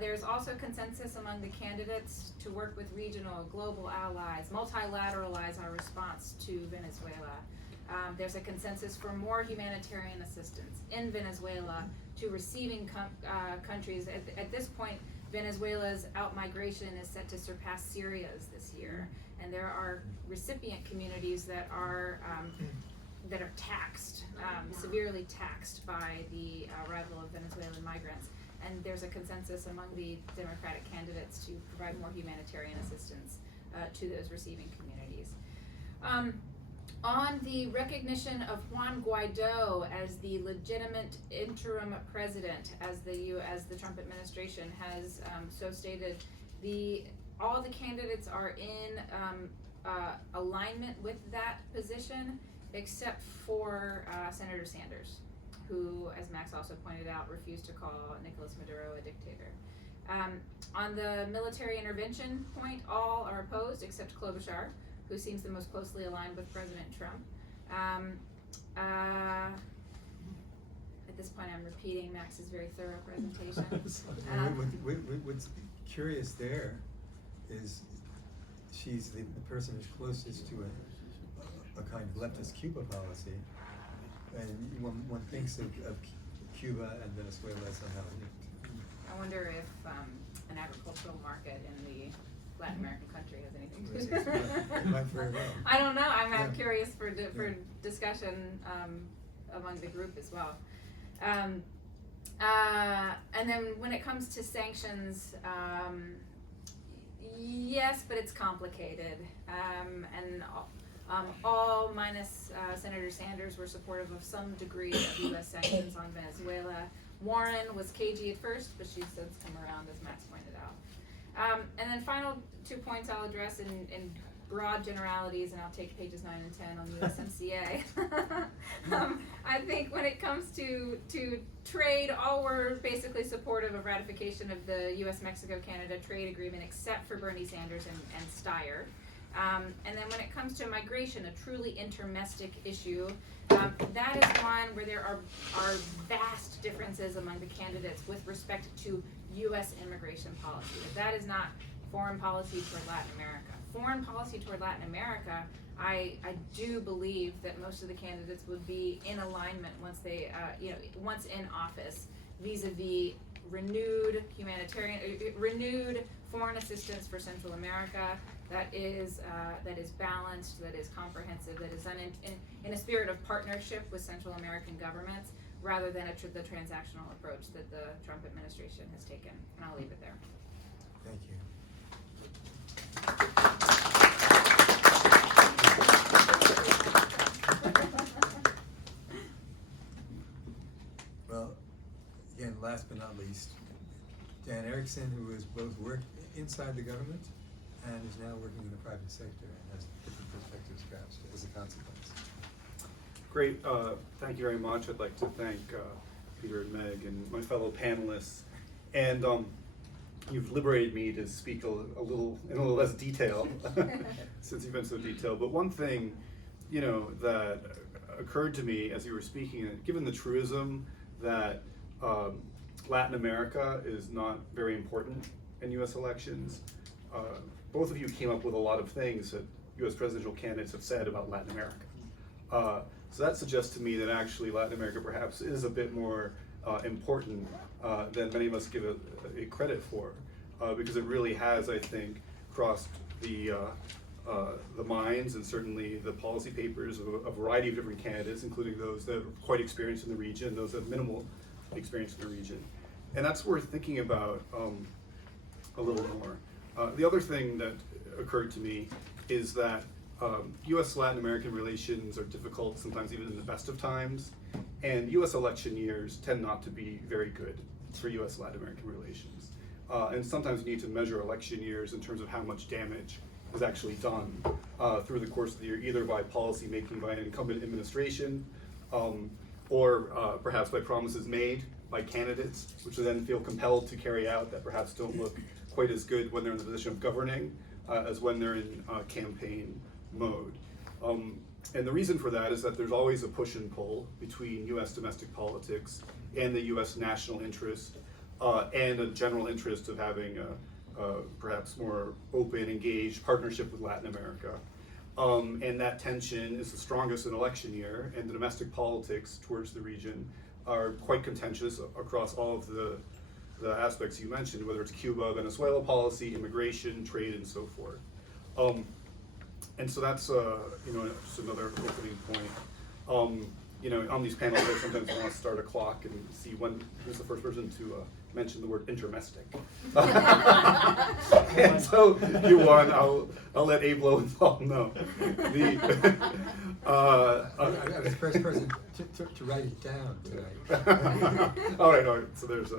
There's also consensus among the candidates to work with regional, global allies, multilateralize our response to Venezuela. There's a consensus for more humanitarian assistance in Venezuela to receiving countries. At this point, Venezuela's outmigration is set to surpass Syria's this year, and there are recipient communities that are taxed, severely taxed by the arrival of Venezuelan migrants. And there's a consensus among the Democratic candidates to provide more humanitarian assistance to those receiving communities. On the recognition of Juan Guaido as the legitimate interim president, as the Trump administration has so stated, all the candidates are in alignment with that position, except for Senator Sanders, who, as Max also pointed out, refused to call Nicolas Maduro a dictator. On the military intervention point, all are opposed except Klobuchar, who seems the most closely aligned with President Trump. At this point, I'm repeating Max's very thorough presentation. What's curious there is she's the person who's closest to a kind of leftist Cuba policy, and one thinks of Cuba and Venezuela somehow linked. I wonder if an agricultural market in the Latin American country has anything to do with it. It might very well. I don't know. I'm curious for discussion among the group as well. And then when it comes to sanctions, yes, but it's complicated. And all minus Senator Sanders were supportive of some degree of U.S. sanctions on Venezuela. Warren was cagey at first, but she's since come around, as Max pointed out. And then final 2 points I'll address in broad generalities, and I'll take pages 9 and 10 on USMCA. I think when it comes to trade, all were basically supportive of ratification of the U.S.-Mexico-Canada trade agreement, except for Bernie Sanders and Steyer. And then when it comes to migration, a truly intermestic issue, that is one where there are vast differences among the candidates with respect to U.S. immigration policy. That is not foreign policy toward Latin America. Foreign policy toward Latin America, I do believe that most of the candidates would be in alignment once they, once in office, vis-a-vis renewed foreign assistance for Central America that is balanced, that is comprehensive, that is done in a spirit of partnership with Central American governments, rather than the transactional approach that the Trump administration has taken. And I'll leave it there. Thank you. Well, again, last but not least, Dan Erikson, who has both worked inside the government and is now working in the private sector and has different perspectives perhaps as a consequence. Great, thank you very much. I'd like to thank Peter and Meg and my fellow panelists. And you've liberated me to speak in a little less detail since you've been so detailed. But one thing, that occurred to me as you were speaking, given the truism that Latin America is not very important in U.S. elections, both of you came up with a lot of things that U.S. presidential candidates have said about Latin America. So that suggests to me that actually Latin America perhaps is a bit more important than many of us give it credit for, because it really has, I think, crossed the minds and certainly the policy papers of a variety of different candidates, including those that are quite experienced in the region, those that have minimal experience in the region. And that's worth thinking about a little more. The other thing that occurred to me is that U.S.-Latin American relations are difficult, sometimes even in the best of times, and U.S. election years tend not to be very good for U.S.-Latin American relations. And sometimes you need to measure election years in terms of how much damage is actually done through the course of the year, either by policy making by an incumbent administration, or perhaps by promises made by candidates, which they then feel compelled to carry out, that perhaps don't look quite as good when they're in the position of governing as when they're in campaign mode. And the reason for that is that there's always a push and pull between U.S. domestic politics and the U.S. national interest and a general interest of having a perhaps more open, engaged partnership with Latin America. And that tension is the strongest in election year, and the domestic politics towards the region are quite contentious across all of the aspects you mentioned, whether it's Cuba, Venezuela policy, immigration, trade, and so forth. And so that's just another opening point. On these panels, I sometimes want to start a clock and see who's the first person to mention the word intermestic. And so you won. I'll let Abe Lowenthal know. I was the first person to write it down tonight. all right. So there's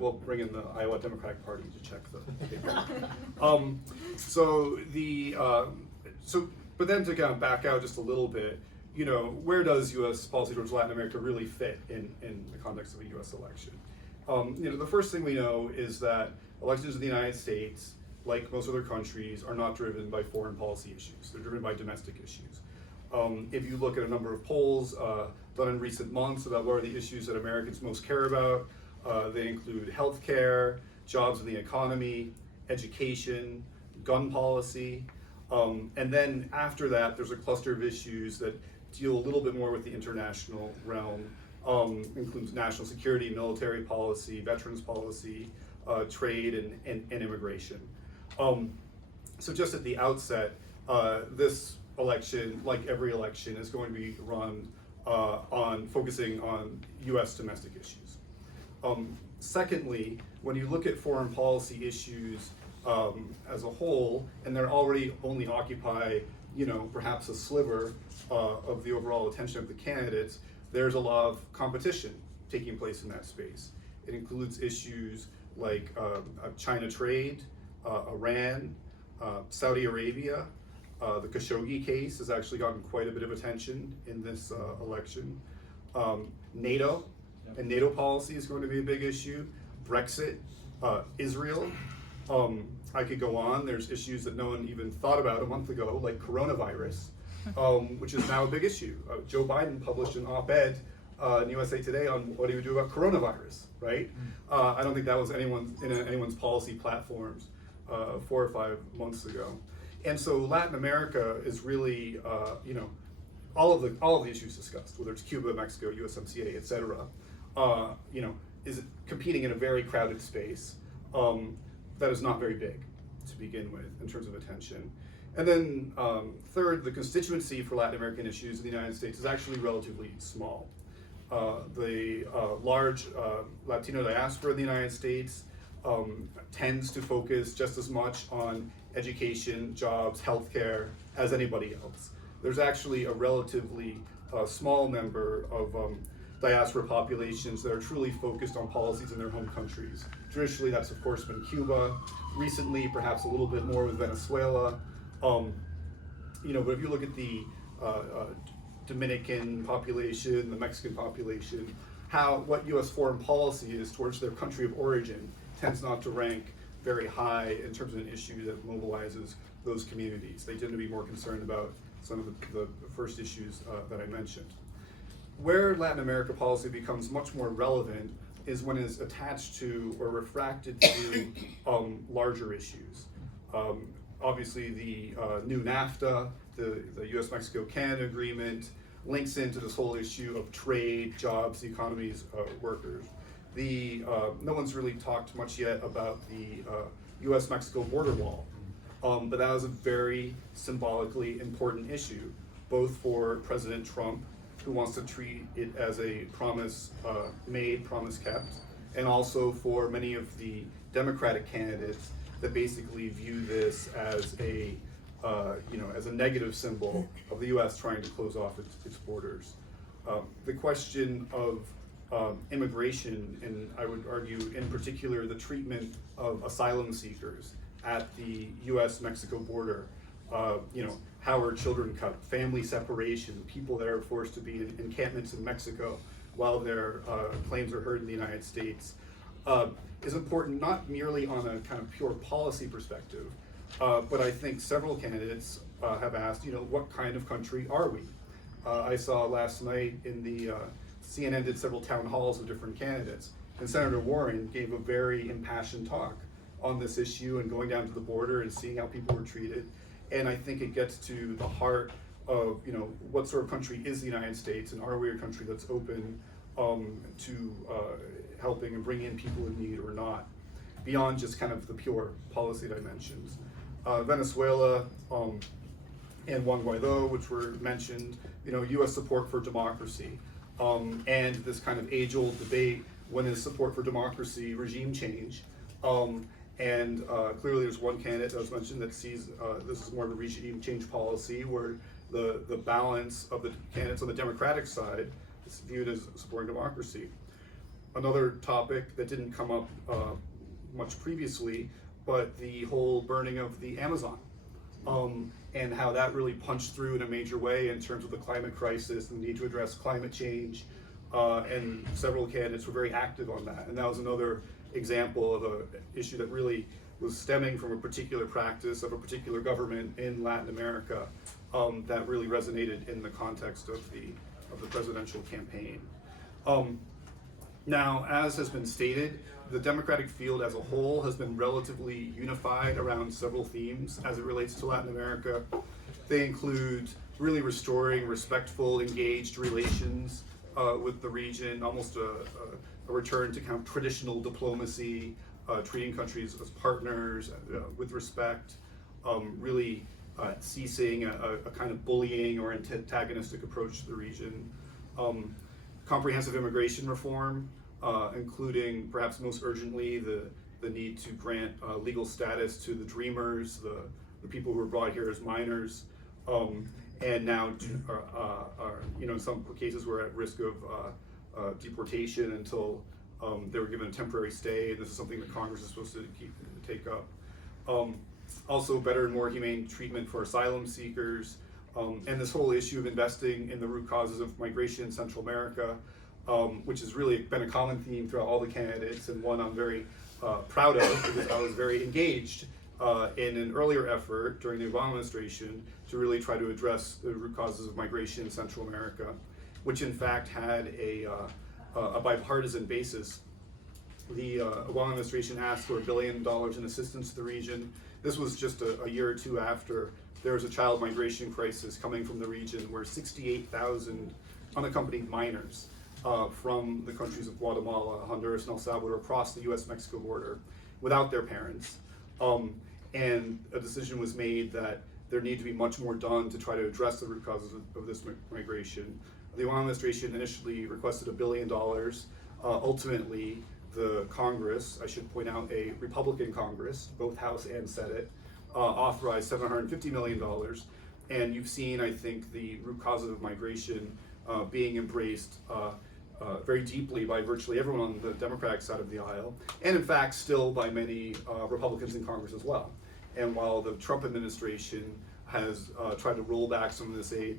we'll bring in the Iowa Democratic Party to check the paper. But then to kind of back out just a little bit, where does U.S. policy towards Latin America really fit in the context of a U.S. election? The first thing we know is that elections in the United States, like most other countries, are not driven by foreign policy issues. They're driven by domestic issues. If you look at a number of polls done in recent months about what are the issues that Americans most care about, they include healthcare, jobs in the economy, education, gun policy, and then after that, there's a cluster of issues that deal a little bit more with the international realm, includes national security, military policy, veterans policy, trade, and immigration. So just at the outset, this election, like every election, is going to be run on focusing on U.S. domestic issues. Secondly, when you look at foreign policy issues as a whole, and they're already only occupy, perhaps a sliver of the overall attention of the candidates, there's a lot of competition taking place in that space. It includes issues like China trade, Iran, Saudi Arabia. The Khashoggi case has actually gotten quite a bit of attention in this election. NATO and NATO policy is going to be a big issue. Brexit, Israel. I could go on. There's issues that no one even thought about a month ago, like coronavirus, which is now a big issue. Joe Biden published an op-ed in USA Today on what he would do about coronavirus, right? I don't think that was in anyone's policy platforms 4 or 5 months ago. And so Latin America is really, all of the issues discussed, whether it's Cuba, Mexico, USMCA, et cetera, is competing in a very crowded space that is not very big to begin with in terms of attention. And then third, the constituency for Latin American issues in the United States is actually relatively small. The large Latino diaspora in the United States tends to focus just as much on education, jobs, healthcare as anybody else. There's actually a relatively small number of diaspora populations that are truly focused on policies in their home countries. Traditionally, that's of course been Cuba. Recently, perhaps a little bit more with Venezuela. But if you look at the Dominican population, the Mexican population, what U.S. foreign policy is towards their country of origin tends not to rank very high in terms of an issue that mobilizes those communities. They tend to be more concerned about some of the first issues that I mentioned. Where Latin America policy becomes much more relevant is when it's attached to or refracted through larger issues. Obviously, the new NAFTA, the U.S.-Mexico-Canada agreement, links into this whole issue of trade, jobs, the economies, workers. No one's really talked much yet about the U.S.-Mexico border wall, but that was a very symbolically important issue, both for President Trump, who wants to treat it as a promise made, promise kept, and also for many of the Democratic candidates that basically view this as a negative symbol of the U.S. trying to close off its borders. The question of immigration, and I would argue in particular the treatment of asylum seekers at the U.S.-Mexico border, how are children cut, family separation, people that are forced to be in encampments in Mexico while their claims are heard in the United States, is important not merely on a kind of pure policy perspective, but I think several candidates have asked, what kind of country are we? I saw last night in the CNN did several town halls of different candidates, and Senator Warren gave a very impassioned talk on this issue and going down to the border and seeing how people were treated. And I think it gets to the heart of, what sort of country is the United States, and are we a country that's open to helping and bring in people in need or not, beyond just kind of the pure policy dimensions. Venezuela and Juan Guaido, which were mentioned, U.S. support for democracy, and this kind of age-old debate, when is support for democracy regime change? And clearly there's one candidate that was mentioned that sees this is more of a regime change policy, where the balance of the candidates on the Democratic side is viewed as supporting democracy. Another topic that didn't come up much previously, but the whole burning of the Amazon, and how that really punched through in a major way in terms of the climate crisis and the need to address climate change, and several candidates were very active on that. And that was another example of an issue that really was stemming from a particular practice of a particular government in Latin America, that really resonated in the context of the presidential campaign. Now, as has been stated, the Democratic field as a whole has been relatively unified around several themes as it relates to Latin America. They include really restoring respectful, engaged relations with the region, almost a return to kind of traditional diplomacy, treating countries as partners with respect, really ceasing a kind of bullying or antagonistic approach to the region. Comprehensive immigration reform, including perhaps most urgently the need to grant legal status to the dreamers, the people who were brought here as minors, and now are in some cases were at risk of deportation until they were given a temporary stay, and this is something that Congress is supposed to take up. Also, better and more humane treatment for asylum seekers, and this whole issue of investing in the root causes of migration in Central America, which has really been a common theme throughout all the candidates, and one I'm very proud of, because I was very engaged in an earlier effort during the Obama administration to really try to address the root causes of migration in Central America, which in fact had a bipartisan basis. The Obama administration asked for $1 billion in assistance to the region. This was just a year or two after there was a child migration crisis coming from the region, where 68,000 unaccompanied minors from the countries of Guatemala, Honduras, and El Salvador crossed the U.S.-Mexico border without their parents. And a decision was made that there needed to be much more done to try to address the root causes of this migration. The Obama administration initially requested $1 billion. Ultimately, the Congress, I should point out a Republican Congress, both House and Senate, authorized $750 million. And you've seen, I think, the root causes of migration being embraced very deeply by virtually everyone on the Democratic side of the aisle, and in fact still by many Republicans in Congress as well. And while the Trump administration has tried to roll back some of this aid,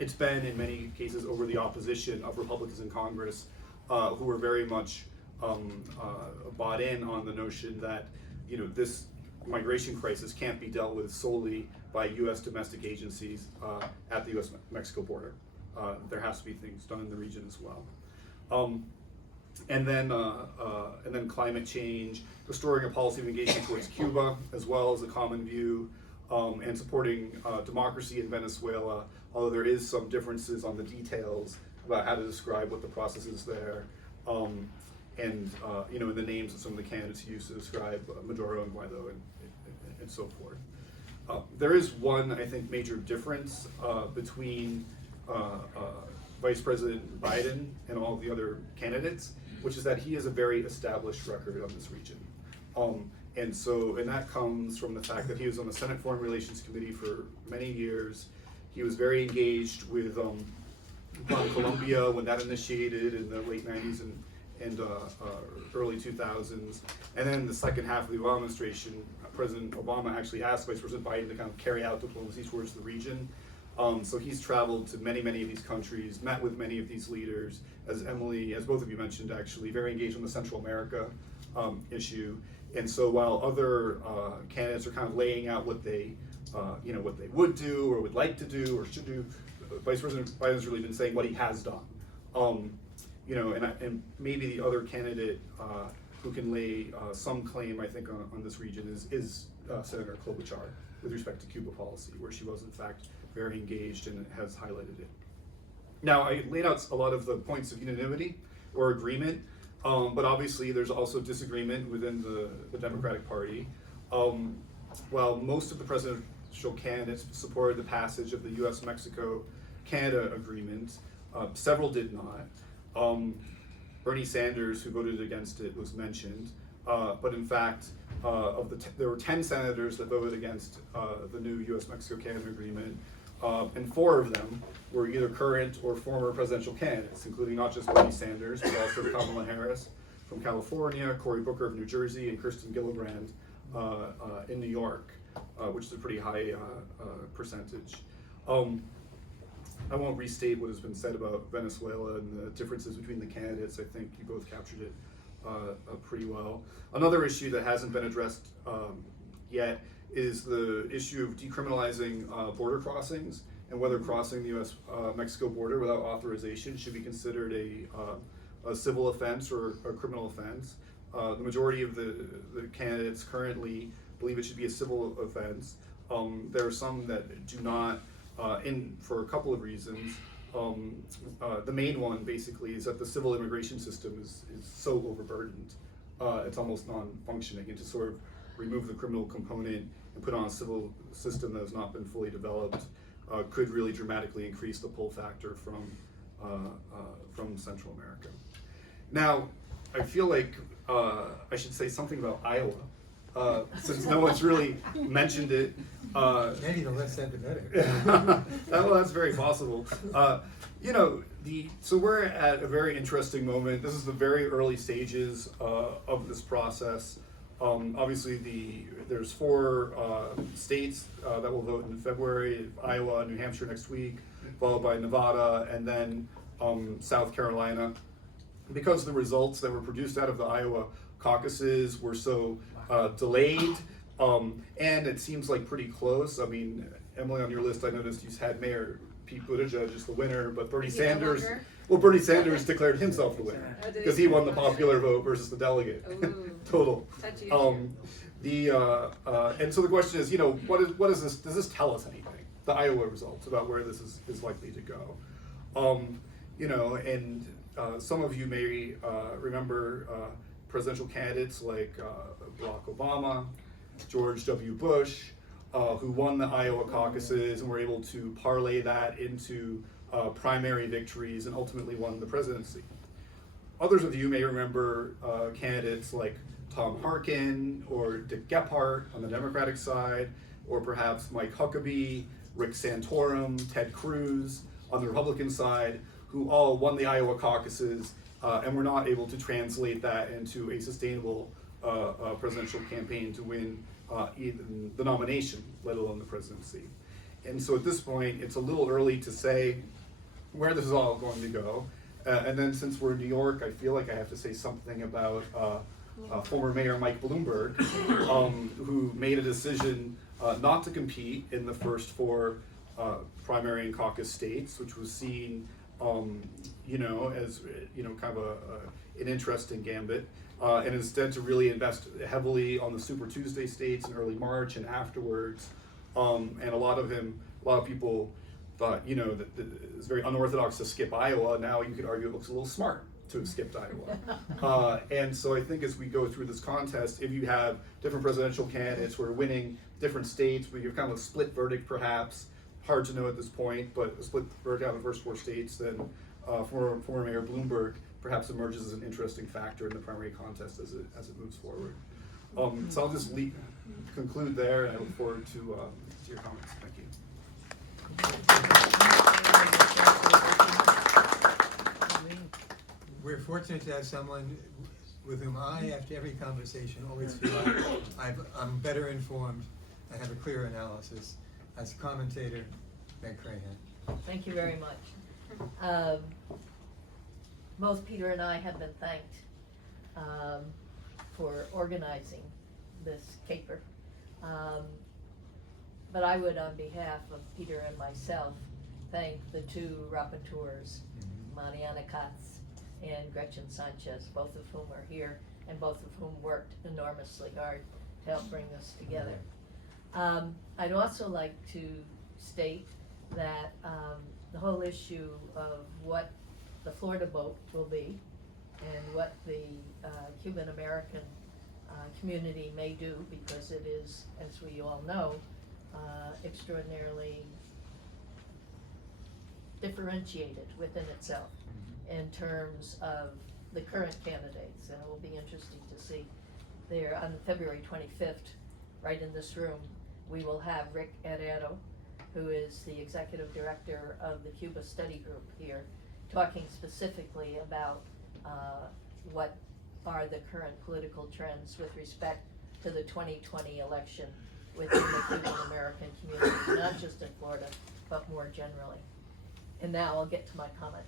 it's been in many cases over the opposition of Republicans in Congress who are very much bought in on the notion that this migration crisis can't be dealt with solely by U.S. domestic agencies at the U.S.-Mexico border. There has to be things done in the region as well. And then climate change, restoring a policy of engagement towards Cuba as well as a common view, and supporting democracy in Venezuela, although there is some differences on the details about how to describe what the process is there, and in the names of some of the candidates used to describe Maduro and Guaido and so forth. There is one, I think, major difference between Vice President Biden and all the other candidates, which is that he has a very established record on this region. And that comes from the fact that he was on the Senate Foreign Relations Committee for many years. He was very engaged with Colombia when that initiated in the late 90s and early 2000s. And then the second half of the Obama administration, President Obama actually asked Vice President Biden to kind of carry out diplomacy towards the region. So he's traveled to many of these countries, met with many of these leaders, as both of you mentioned, actually, very engaged on the Central America issue. And so while other candidates are kind of laying out what they would do or would like to do or should do, Vice President Biden's really been saying what he has done. And maybe the other candidate who can lay some claim, I think, on this region is Senator Klobuchar with respect to Cuba policy, where she was in fact very engaged and has highlighted it. Now, I laid out a lot of the points of unanimity or agreement, but obviously there's also disagreement within the Democratic Party. While most of the presidential candidates supported the passage of the US-Mexico-Canada agreement, several did not. Bernie Sanders, who voted against it, was mentioned, but in fact, there were 10 senators that voted against the new US-Mexico-Canada agreement, and 4 of them were either current or former presidential candidates, including not just Bernie Sanders, but also Kamala Harris from California, Cory Booker of New Jersey, and Kirsten Gillibrand in New York, which is a pretty high percentage. I won't restate what has been said about Venezuela and the differences between the candidates. I think you both captured it pretty well. Another issue that hasn't been addressed yet is the issue of decriminalizing border crossings and whether crossing the U.S.-Mexico border without authorization should be considered a civil offense or a criminal offense. The majority of the candidates currently believe it should be a civil offense. There are some that do not, for a couple of reasons. The main one basically is that the civil immigration system is so overburdened. It's almost non-functioning, and to sort of remove the criminal component and put on a civil system that has not been fully developed could really dramatically increase the pull factor from Central America. Now, I feel like I should say something about Iowa, since no one's really mentioned it. Maybe the less said the better. Well, that's very possible. So we're at a very interesting moment. This is the very early stages of this process. Obviously, there's 4 states that will vote in February: Iowa, New Hampshire next week, followed by Nevada, and then South Carolina. Because the results that were produced out of the Iowa caucuses were so delayed, and it seems like pretty close. I mean, Emily, on your list, I noticed you had Mayor Pete Buttigieg as the winner, but Bernie Sanders declared himself the winner because he won the popular vote versus the delegate total. And so the question is, what is this? Does this tell us anything? The Iowa results about where this is likely to go. Some of you may remember presidential candidates like Barack Obama, George W. Bush, who won the Iowa caucuses and were able to parlay that into primary victories and ultimately won the presidency. Others of you may remember candidates like Tom Harkin or Dick Gephardt on the Democratic side, or perhaps Mike Huckabee, Rick Santorum, Ted Cruz on the Republican side, who all won the Iowa caucuses and were not able to translate that into a sustainable presidential campaign to win even the nomination, let alone the presidency. And so at this point, it's a little early to say where this is all going to go. And then since we're in New York, I feel like I have to say something about former Mayor Mike Bloomberg, who made a decision not to compete in the first 4 primary and caucus states, which was seen as kind of an interesting gambit, and instead to really invest heavily on the Super Tuesday states in early March and afterwards. And a lot of people thought, that it's very unorthodox to skip Iowa. Now you could argue it looks a little smart to have skipped Iowa. And so I think as we go through this contest, if you have different presidential candidates who are winning different states, where you have kind of a split verdict perhaps, hard to know at this point, but a split verdict out of the first 4 states, then former Mayor Bloomberg perhaps emerges as an interesting factor in the primary contest as it moves forward. So I'll just conclude there, and I look forward to your comments. Thank you. We're fortunate to have someone with whom I, after every conversation, always feel like I'm better informed and have a clearer analysis. As commentator, Meg Crahan. Thank you very much. Both Peter and I have been thanked for organizing this caper. But I would, on behalf of Peter and myself, thank the 2 rapporteurs, Mariana Katz and Gretchen Sanchez, both of whom are here and both of whom worked enormously hard to help bring this together. I'd also like to state that the whole issue of what the Florida vote will be and what the Cuban American community may do, because it is, as we all know, extraordinarily differentiated within itself in terms of the current candidates, and it will be interesting to see. There on February 25th, right in this room, we will have Rick Herrero, who is the executive director of the Cuba Study Group here, talking specifically about what are the current political trends with respect to the 2020 election within the Cuban American community, not just in Florida, but more generally. And now I'll get to my comment.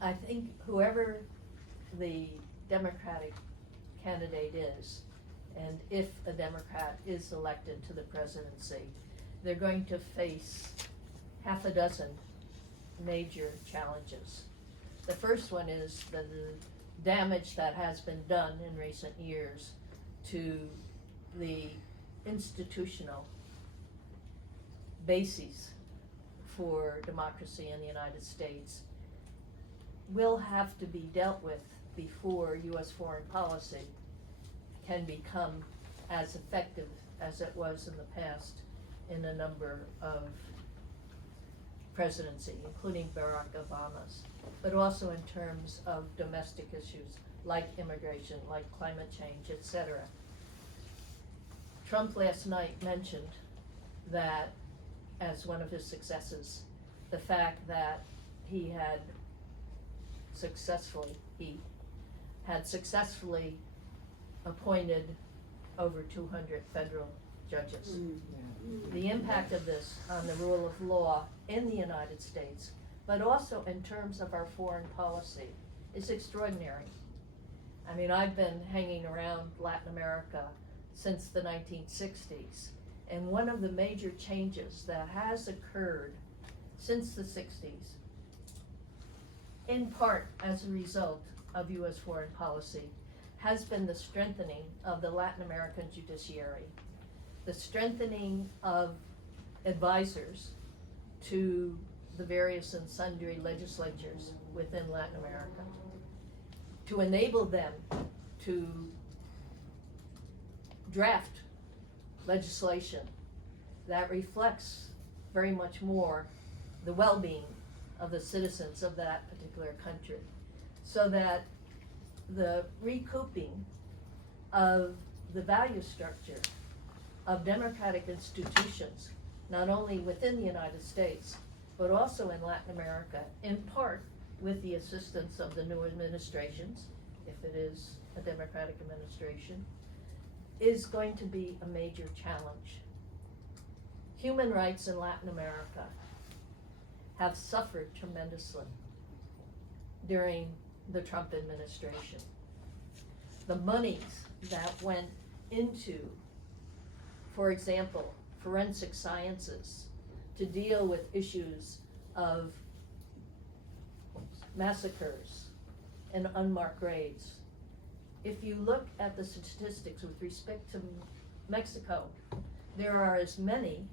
I think whoever the Democratic candidate is, and if a Democrat is elected to the presidency, they're going to face half a dozen major challenges. The first one is the damage that has been done in recent years to the institutional bases for democracy in the United States will have to be dealt with before U.S. foreign policy can become as effective as it was in the past in a number of presidency, including Barack Obama's, but also in terms of domestic issues like immigration, like climate change, etc. Trump last night mentioned that as one of his successes, the fact that he had successfully appointed over 200 federal judges. The impact of this on the rule of law in the United States, but also in terms of our foreign policy, is extraordinary. I mean, I've been hanging around Latin America since the 1960s, and one of the major changes that has occurred since the 60s, in part as a result of U.S. foreign policy, has been the strengthening of the Latin American judiciary, the strengthening of advisors to the various and sundry legislatures within Latin America, to enable them to draft legislation that reflects very much more the well-being of the citizens of that particular country, so that the recouping of the value structure of democratic institutions, not only within the United States, but also in Latin America, in part with the assistance of the new administrations, if it is a democratic administration, is going to be a major challenge. Human rights in Latin America have suffered tremendously during the Trump administration. The monies that went into, for example, forensic sciences to deal with issues of massacres and unmarked graves. If you look at the statistics with respect to Mexico, there are as many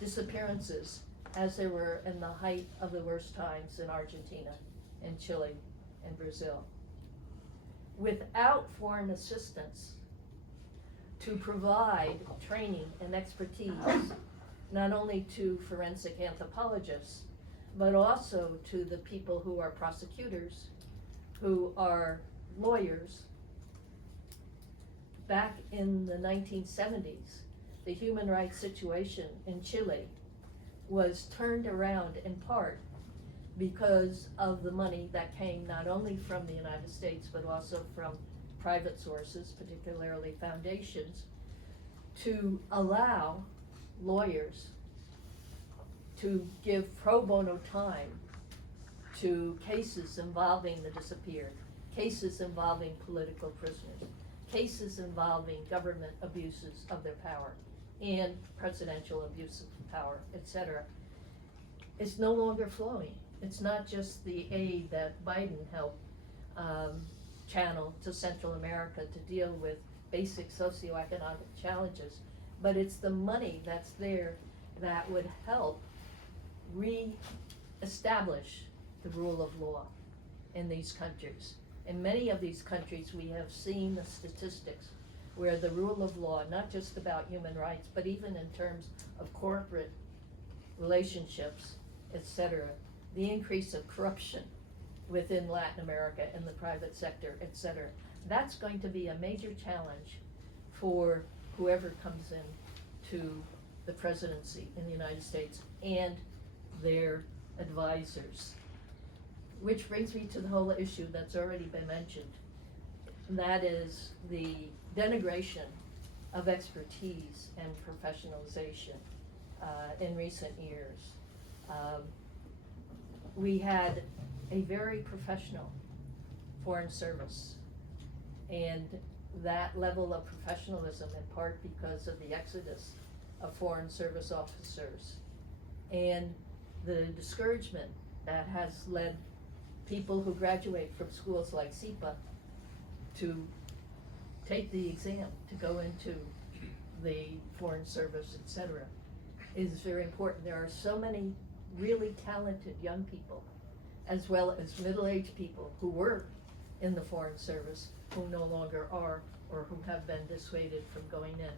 disappearances as there were in the height of the worst times in Argentina and Chile and Brazil. Without foreign assistance to provide training and expertise, not only to forensic anthropologists, but also to the people who are prosecutors, who are lawyers. Back in the 1970s, the human rights situation in Chile was turned around in part because of the money that came not only from the United States, but also from private sources, particularly foundations, to allow lawyers to give pro bono time to cases involving the disappeared, cases involving political prisoners, cases involving government abuses of their power and presidential abuse of power, etc. It's no longer flowing. It's not just the aid that Biden helped channel to Central America to deal with basic socioeconomic challenges, but it's the money that's there that would help re-establish the rule of law in these countries. In many of these countries, we have seen the statistics where the rule of law, not just about human rights, but even in terms of corporate relationships, etc., the increase of corruption within Latin America in the private sector, etc. That's going to be a major challenge for whoever comes in to the presidency in the United States and their advisors. Which brings me to the whole issue that's already been mentioned. And that is the denigration of expertise and professionalization in recent years. We had a very professional foreign service, and that level of professionalism in part because of the exodus of foreign service officers and the discouragement that has led people who graduate from schools like SIPA to take the exam to go into the foreign service, etc., is very important. There are so many really talented young people, as well as middle-aged people who were in the foreign service, who no longer are, or who have been dissuaded from going in.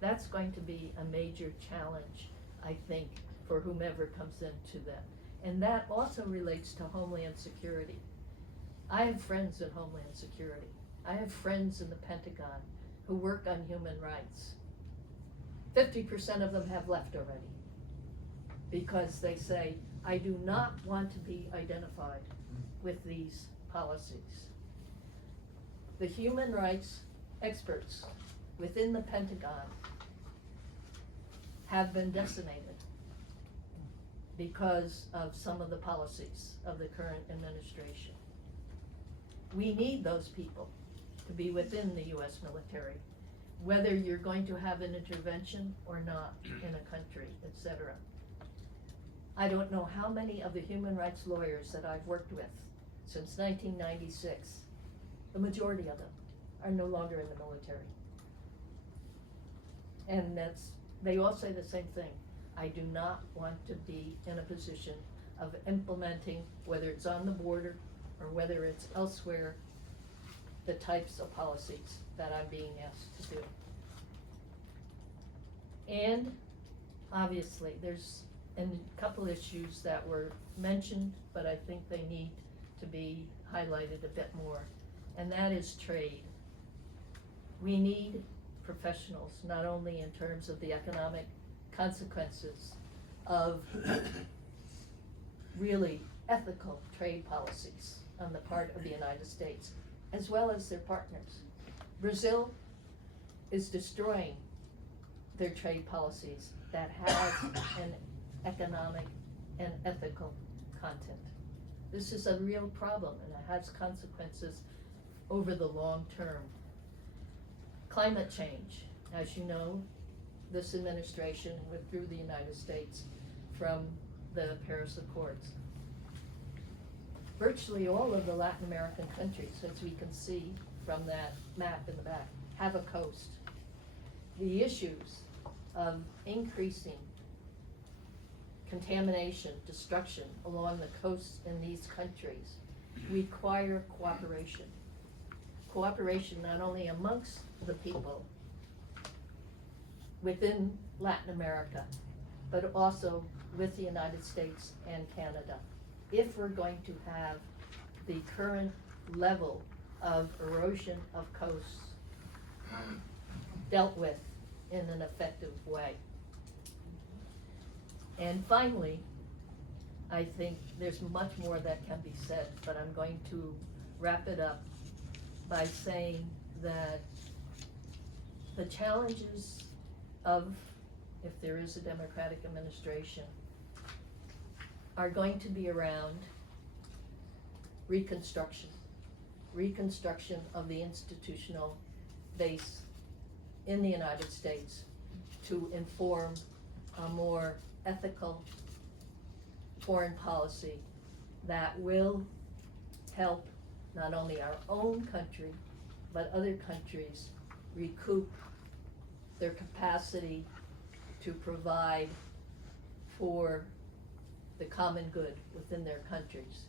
That's going to be a major challenge, I think, for whomever comes into them. And that also relates to Homeland Security. I have friends in Homeland Security. I have friends in the Pentagon who work on human rights. 50% of them have left already because they say, I do not want to be identified with these policies. The human rights experts within the Pentagon have been decimated because of some of the policies of the current administration. We need those people to be within the US military, whether you're going to have an intervention or not in a country, etc. I don't know how many of the human rights lawyers that I've worked with since 1996, the majority of them are no longer in the military. And they all say the same thing. I do not want to be in a position of implementing, whether it's on the border or whether it's elsewhere, the types of policies that I'm being asked to do. And obviously there's a couple issues that were mentioned, but I think they need to be highlighted a bit more, and that is trade. We need professionals, not only in terms of the economic consequences of really ethical trade policies on the part of the United States, as well as their partners. Brazil is destroying their trade policies that have an economic and ethical content. This is a real problem, and it has consequences over the long term. Climate change. As you know, this administration withdrew the United States from the Paris Accords. Virtually all of the Latin American countries, as we can see from that map in the back, have a coast. The issues of increasing contamination, destruction along the coasts in these countries require cooperation. Cooperation not only amongst the people within Latin America, but also with the United States and Canada. If we're going to have the current level of erosion of coasts dealt with in an effective way. And finally, I think there's much more that can be said, but I'm going to wrap it up by saying that the challenges of, if there is a Democratic administration, are going to be around reconstruction of the institutional base in the United States to inform a more ethical foreign policy that will help not only our own country, but other countries recoup their capacity to provide for the common good within their countries,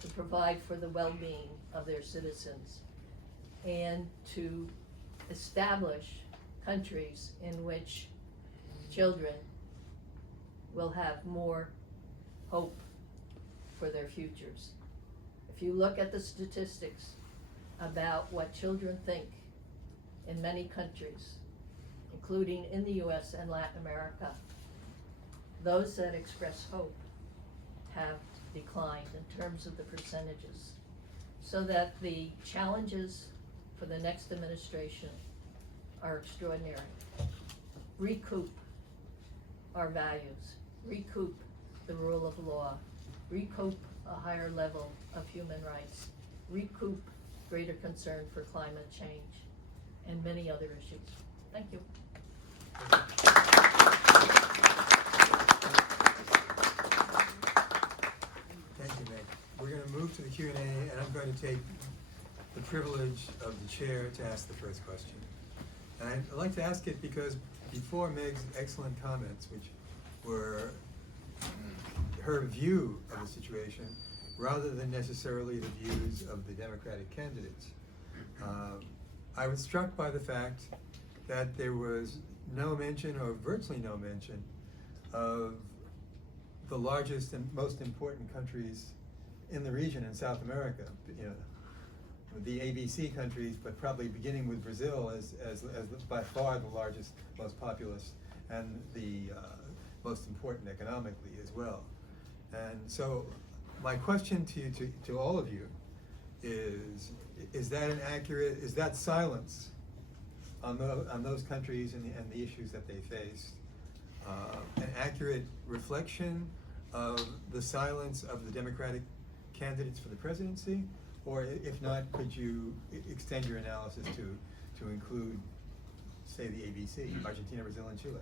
to provide for the well-being of their citizens, and to establish countries in which children will have more hope for their futures. If you look at the statistics about what children think in many countries, including in the US and Latin America, those that express hope have declined in terms of the percentages, so that the challenges for the next administration are extraordinary. Recoup our values, recoup the rule of law, recoup a higher level of human rights, recoup greater concern for climate change, and many other issues. Thank you. Thank you, Meg. We're going to move to the Q&A, and I'm going to take the privilege of the chair to ask the first question. And I'd like to ask it because before Meg's excellent comments, which were her view of the situation, rather than necessarily the views of the Democratic candidates, I was struck by the fact that there was no mention, or virtually no mention, of the largest and most important countries in the region in South America. You know, the ABC countries, but probably beginning with Brazil as by far the largest, most populous, and the most important economically as well. And so my question to all of you is that an accurate, is that silence on those countries and the issues that they faced an accurate reflection of the silence of the Democratic candidates for the presidency? Or if not, could you extend your analysis to include, say, the ABC, Argentina, Brazil, and Chile?